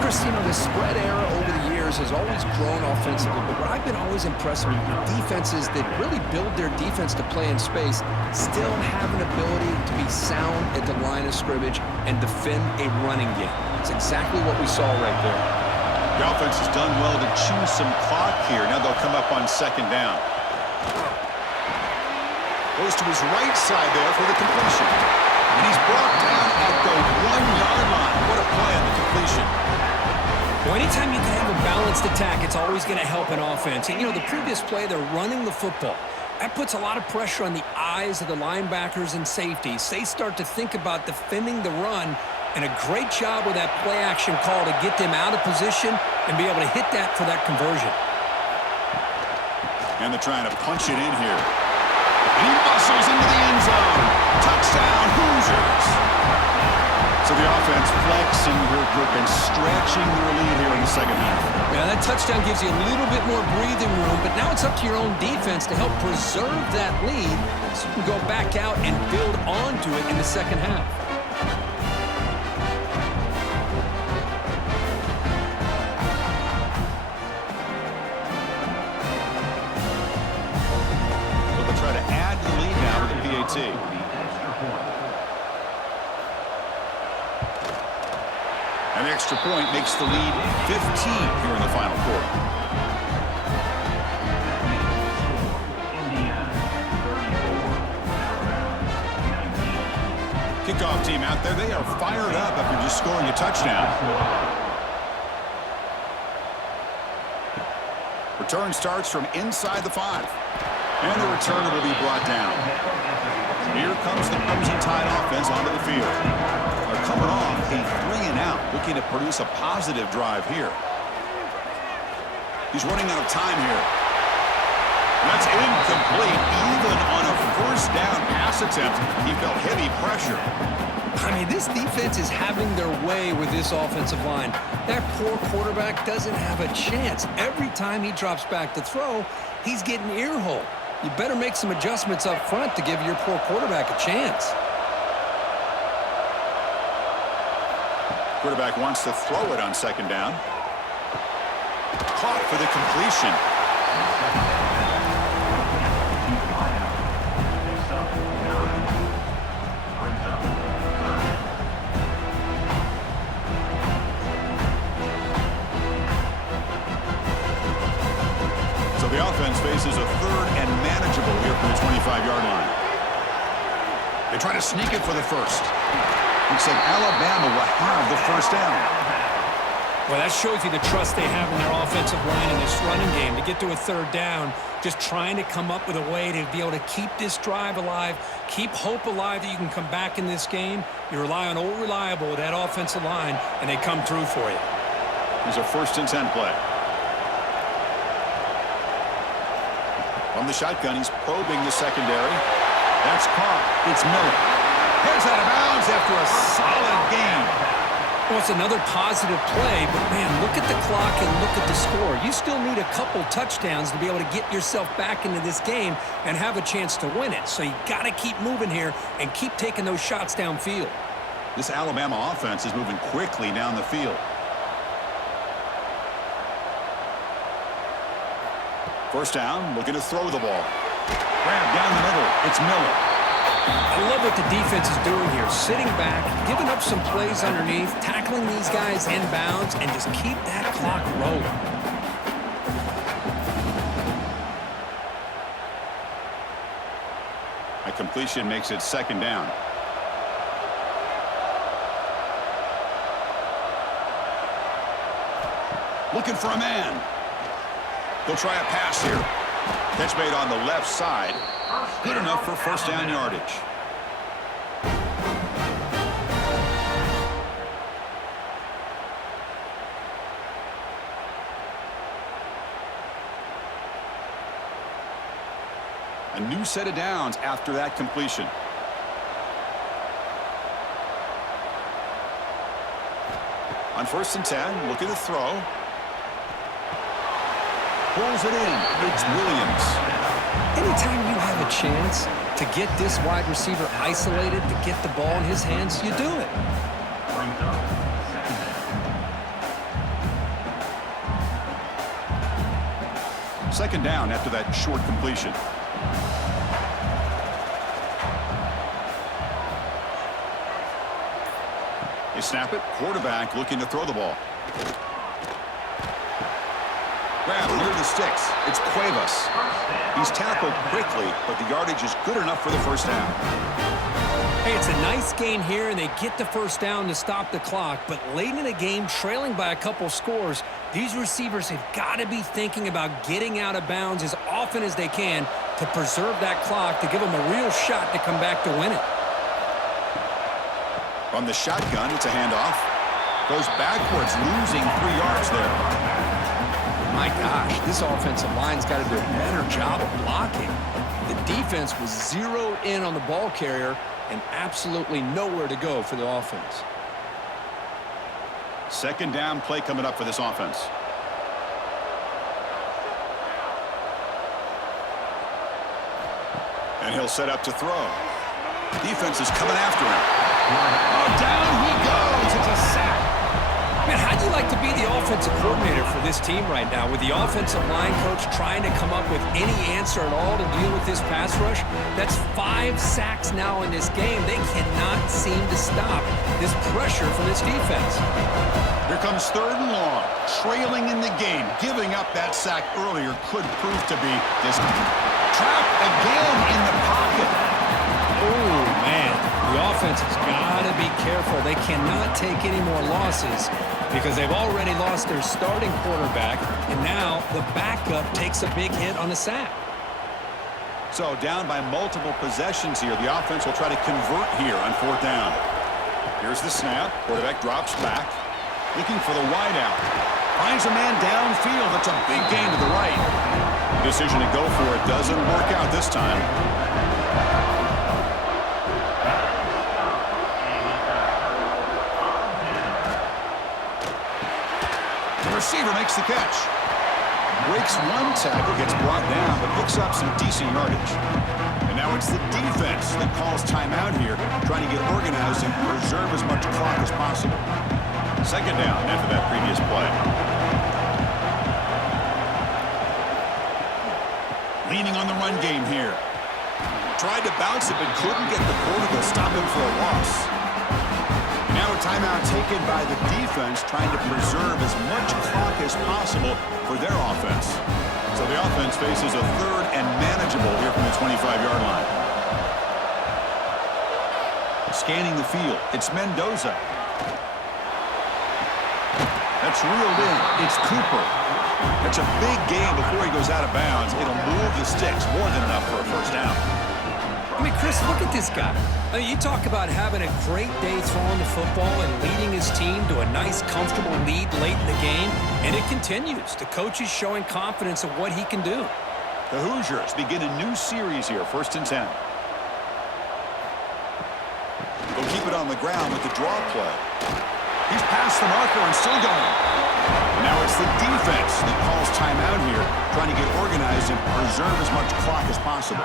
Chris, you know, the spread era over the years has always grown offensively, but what I've been always impressed with defenses that really build their defense to play in space still have an ability to be sound at the line of scrimmage and defend a running game. It's exactly what we saw right there. The offense has done well to chew some clock here. Now they'll come up on second down. Goes to his right side there for the completion. And he's brought down at the 1-yard line. What a play on the completion. Well, anytime you can have a balanced attack, it's always going to help an offense. And, you know, the previous play, they're running the football. That puts a lot of pressure on the eyes of the linebackers and safeties. They start to think about defending the run, and a great job with that play-action call to get them out of position and be able to hit that for that conversion. And they're trying to punch it in here. And he muscles into the end zone. Touchdown, Hoosiers. So the offense flexing, and stretching their lead here in the second half. Yeah, that touchdown gives you a little bit more breathing room, but now it's up to your own defense to help preserve that lead so you can go back out and build onto it in the second half. They'll try to add to the lead now with the PAT. An extra point makes the lead 15 here in the final quarter. Kickoff team out there. They are fired up after just scoring a touchdown. Return starts from inside the 5. And the returner will be brought down. Here comes the Crimson Tide offense onto the field. They're coming off a 3-and-out, looking to produce a positive drive here. He's running out of time here. That's incomplete. Even on a first down pass attempt, he felt heavy pressure. I mean, this defense is having their way with this offensive line. That poor quarterback doesn't have a chance. Every time he drops back to throw, he's getting ear-hole. You better make some adjustments up front to give your poor quarterback a chance. Quarterback wants to throw it on second down. Caught for the completion. So the offense faces a third and manageable here from the 25-yard line. They try to sneak it for the first. Looks like Alabama will have the first down. Well, that shows you the trust they have in their offensive line in this running game. To get to a third down, just trying to come up with a way to be able to keep this drive alive, keep hope alive that you can come back in this game. You rely on Old Reliable with that offensive line, and they come through for you. Here's a 1st and 10 play. From the shotgun, he's probing the secondary. That's caught. It's Miller. Heads out of bounds after a solid game. Well, it's another positive play, but, man, look at the clock and look at the score. You still need a couple touchdowns to be able to get yourself back into this game and have a chance to win it. So you got to keep moving here and keep taking those shots downfield. This Alabama offense is moving quickly down the field. First down, looking to throw the ball. Grab down the middle. It's Miller. I love what the defense is doing here. Sitting back, giving up some plays underneath, tackling these guys inbounds, and just keep that clock rolling. A completion makes it second down. Looking for a man. They'll try a pass here. Catch made on the left side. Good enough for first down yardage. A new set of downs after that completion. On 1st and 10, look at the throw. Pulls it in. It's Williams. Anytime you have a chance to get this wide receiver isolated, to get the ball in his hands, you do it. Second down after that short completion. They snap it. Quarterback looking to throw the ball. Grab near the sticks. It's Cuevas. He's tackled quickly, but the yardage is good enough for the first down. Hey, it's a nice gain here, and they get the first down to stop the clock. But late in the game, trailing by a couple scores, these receivers have got to be thinking about getting out of bounds as often as they can to preserve that clock, to give them a real shot to come back to win it. From the shotgun, it's a handoff. Goes backwards, losing 3 yards there. My gosh, this offensive line's got to do a better job of blocking. The defense was zeroed in on the ball carrier and absolutely nowhere to go for the offense. Second down play coming up for this offense. And he'll set up to throw. Defense is coming after him. Oh, down he goes. It's a sack. Man, how'd you like to be the offensive coordinator for this team right now, with the offensive line coach trying to come up with any answer at all to deal with this pass rush? That's 5 sacks now in this game. They cannot seem to stop this pressure from this defense. Here comes 3rd and long. Trailing in the game. Giving up that sack earlier could prove to be this. Trapped again in the pocket. Oh, man. The offense has got to be careful. They cannot take any more losses because they've already lost their starting quarterback, and now the backup takes a big hit on the sack. So down by multiple possessions here. The offense will try to convert here on 4th down. Here's the snap. Quarterback drops back. Looking for the wide out. Finds a man downfield. That's a big gain to the right. Decision to go for it doesn't work out this time. Receiver makes the catch. Breaks one tackle, gets brought down, but picks up some decent yardage. And now it's the defense that calls timeout here, trying to get organized and preserve as much clock as possible. Second down after that previous play. Leaning on the run game here. Tried to bounce it, but couldn't get the quarter to stop him for a loss. Now a timeout taken by the defense, trying to preserve as much clock as possible for their offense. So the offense faces a 3rd and manageable here from the 25-yard line. Scanning the field, it's Mendoza. That's reeled in. It's Cooper. That's a big gain before he goes out of bounds. It'll move the sticks, more than enough for a first down. I mean, Chris, look at this guy. I mean, you talk about having a great day throwing the football and leading his team to a nice, comfortable lead late in the game, and it continues. The coach is showing confidence of what he can do. The Hoosiers begin a new series here, 1st and 10. They'll keep it on the ground with the draw play. He's past the marker and still going. And now it's the defense that calls timeout here, trying to get organized and preserve as much clock as possible.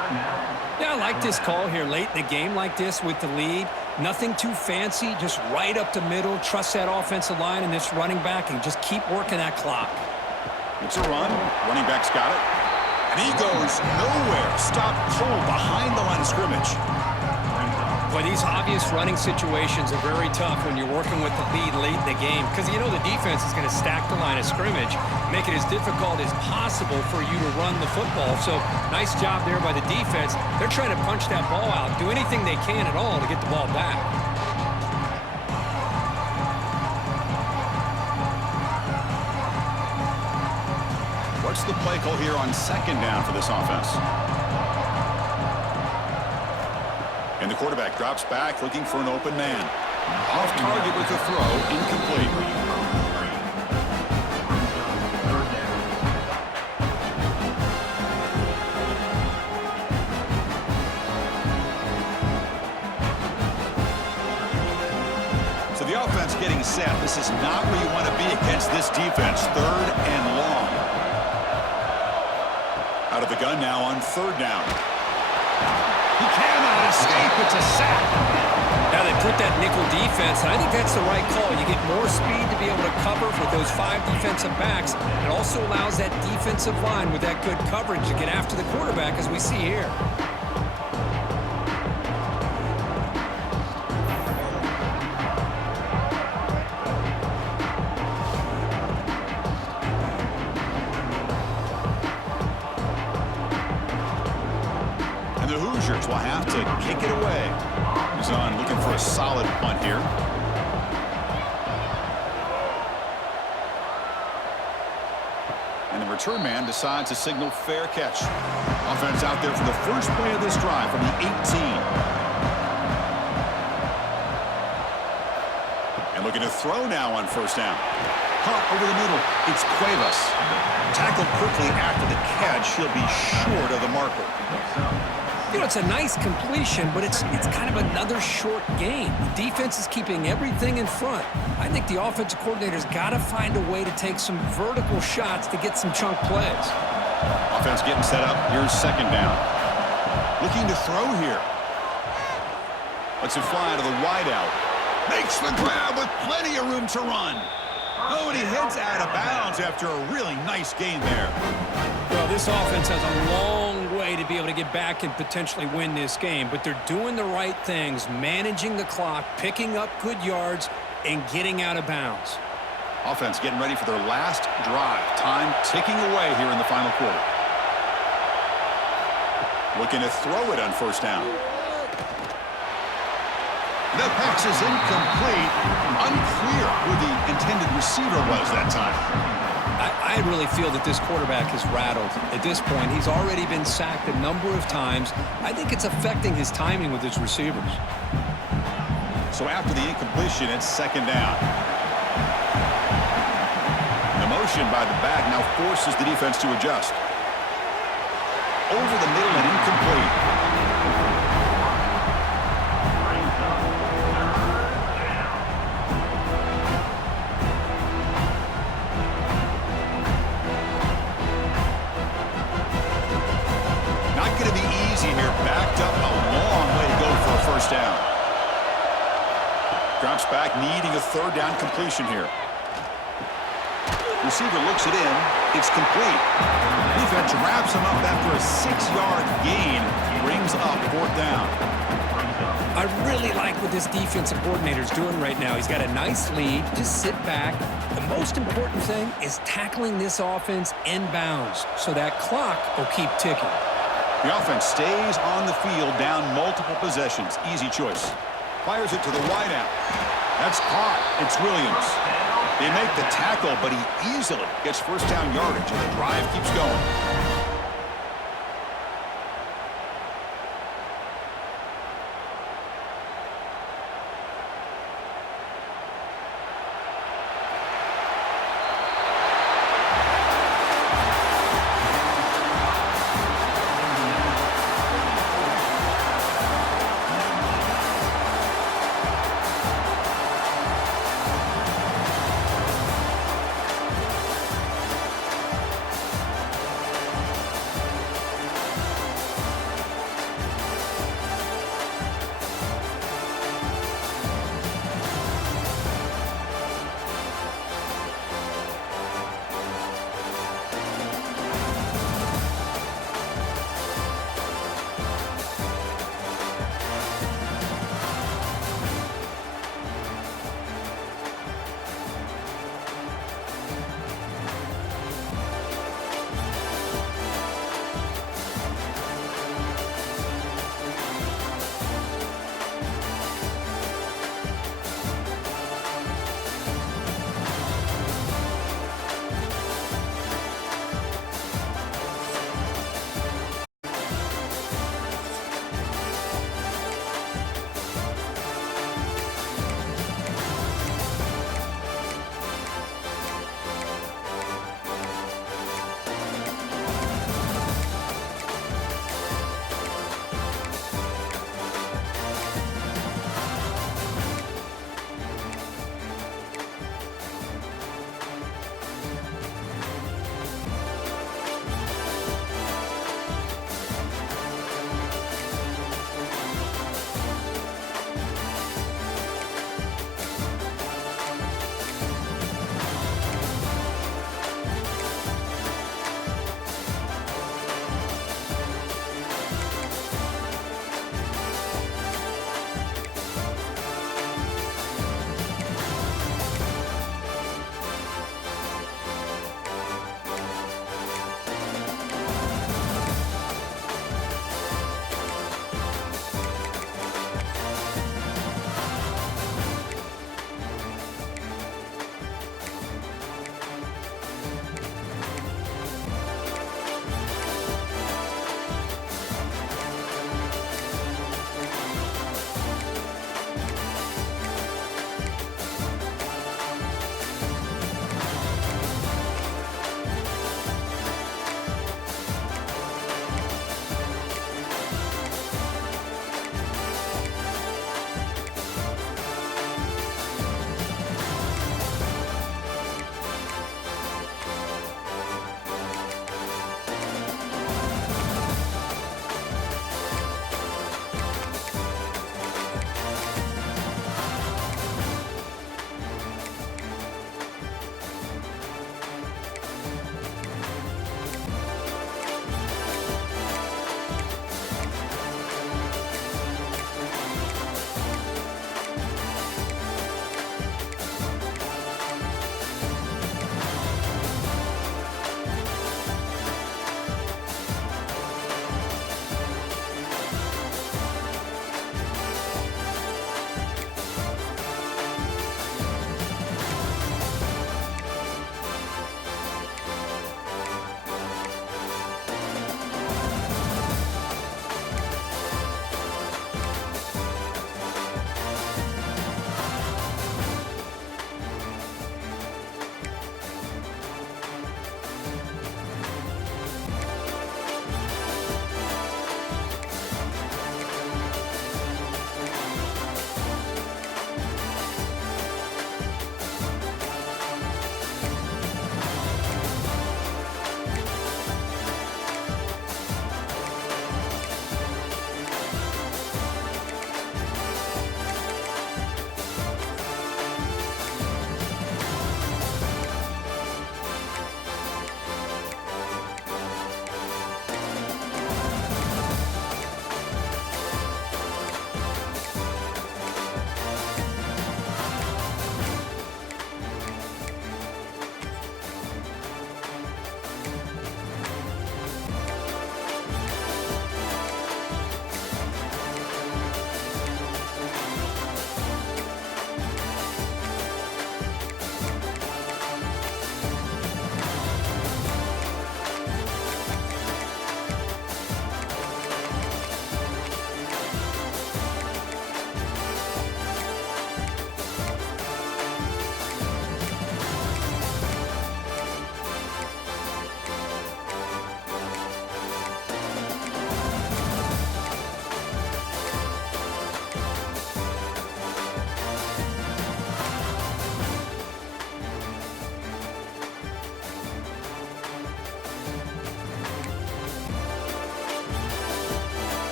Yeah, I like this call here late in the game like this with the lead. Nothing too fancy, just right up the middle. Trust that offensive line and this running back and just keep working that clock. It's a run. Running back's got it. And he goes nowhere. Stopped cold behind the line of scrimmage. Boy, these obvious running situations are very tough when you're working with the lead late in the game because you know the defense is going to stack the line of scrimmage, make it as difficult as possible for you to run the football. So nice job there by the defense. They're trying to punch that ball out, do anything they can at all to get the ball back. What's the play call here on 2nd down for this offense? And the quarterback drops back, looking for an open man. Off target with the throw, incomplete. offense getting set. This is not where you want to be against this defense. 3rd and long. Out of the gun now on 3rd down. He cannot escape. It's a sack. Now they put that nickel defense, and I think that's the right call. You get more speed to be able to cover for those 5 defensive backs. It also allows that defensive line with that good coverage to get after the quarterback, as we see here. And the Hoosiers will have to kick it away. He's on looking for a solid punt here. And the return man decides to signal fair catch. Offense out there for the first play of this drive from the 18. And looking to throw now on 1st down. Pump over the middle. It's Cuevas. Tackled quickly after the catch. He'll be short of the marker. You know, it's a nice completion, but it's kind of another short game. The defense is keeping everything in front. I think the offensive coordinator's got to find a way to take some vertical shots to get some chunk plays. Offense getting set up. Here's 2nd down. Looking to throw here. Lets it fly to the wideout. Makes the grab with plenty of room to run. Oh, and he heads out of bounds after a really nice gain there. Well, this offense has a long way to be able to get back and potentially win this game, but they're doing the right things, managing the clock, picking up good yards, and getting out of bounds. Offense getting ready for their last drive. Time ticking away here in the final quarter. Looking to throw it on 1st down. The pass is incomplete. Unclear who the intended receiver was that time. I really feel that this quarterback is rattled. At this point, he's already been sacked a number of times. I think it's affecting his timing with his receivers. So after the incompletion, it's 2nd down. The motion by the back now forces the defense to adjust. Over the middle and incomplete. Not going to be easy here. Backed up a long way to go for a 1st down. Drops back, needing a 3rd down completion here. Receiver looks it in. It's complete. Defense wraps him up after a 6-yard gain. Brings up 4th down. I really like what this defensive coordinator is doing right now. He's got a nice lead. Just sit back. The most important thing is tackling this offense inbounds so that clock will keep ticking. The offense stays on the field, down multiple possessions. Easy choice. Fires it to the wideout. That's caught. It's Williams. They make the tackle, but he easily gets 1st down yardage, and the drive keeps going.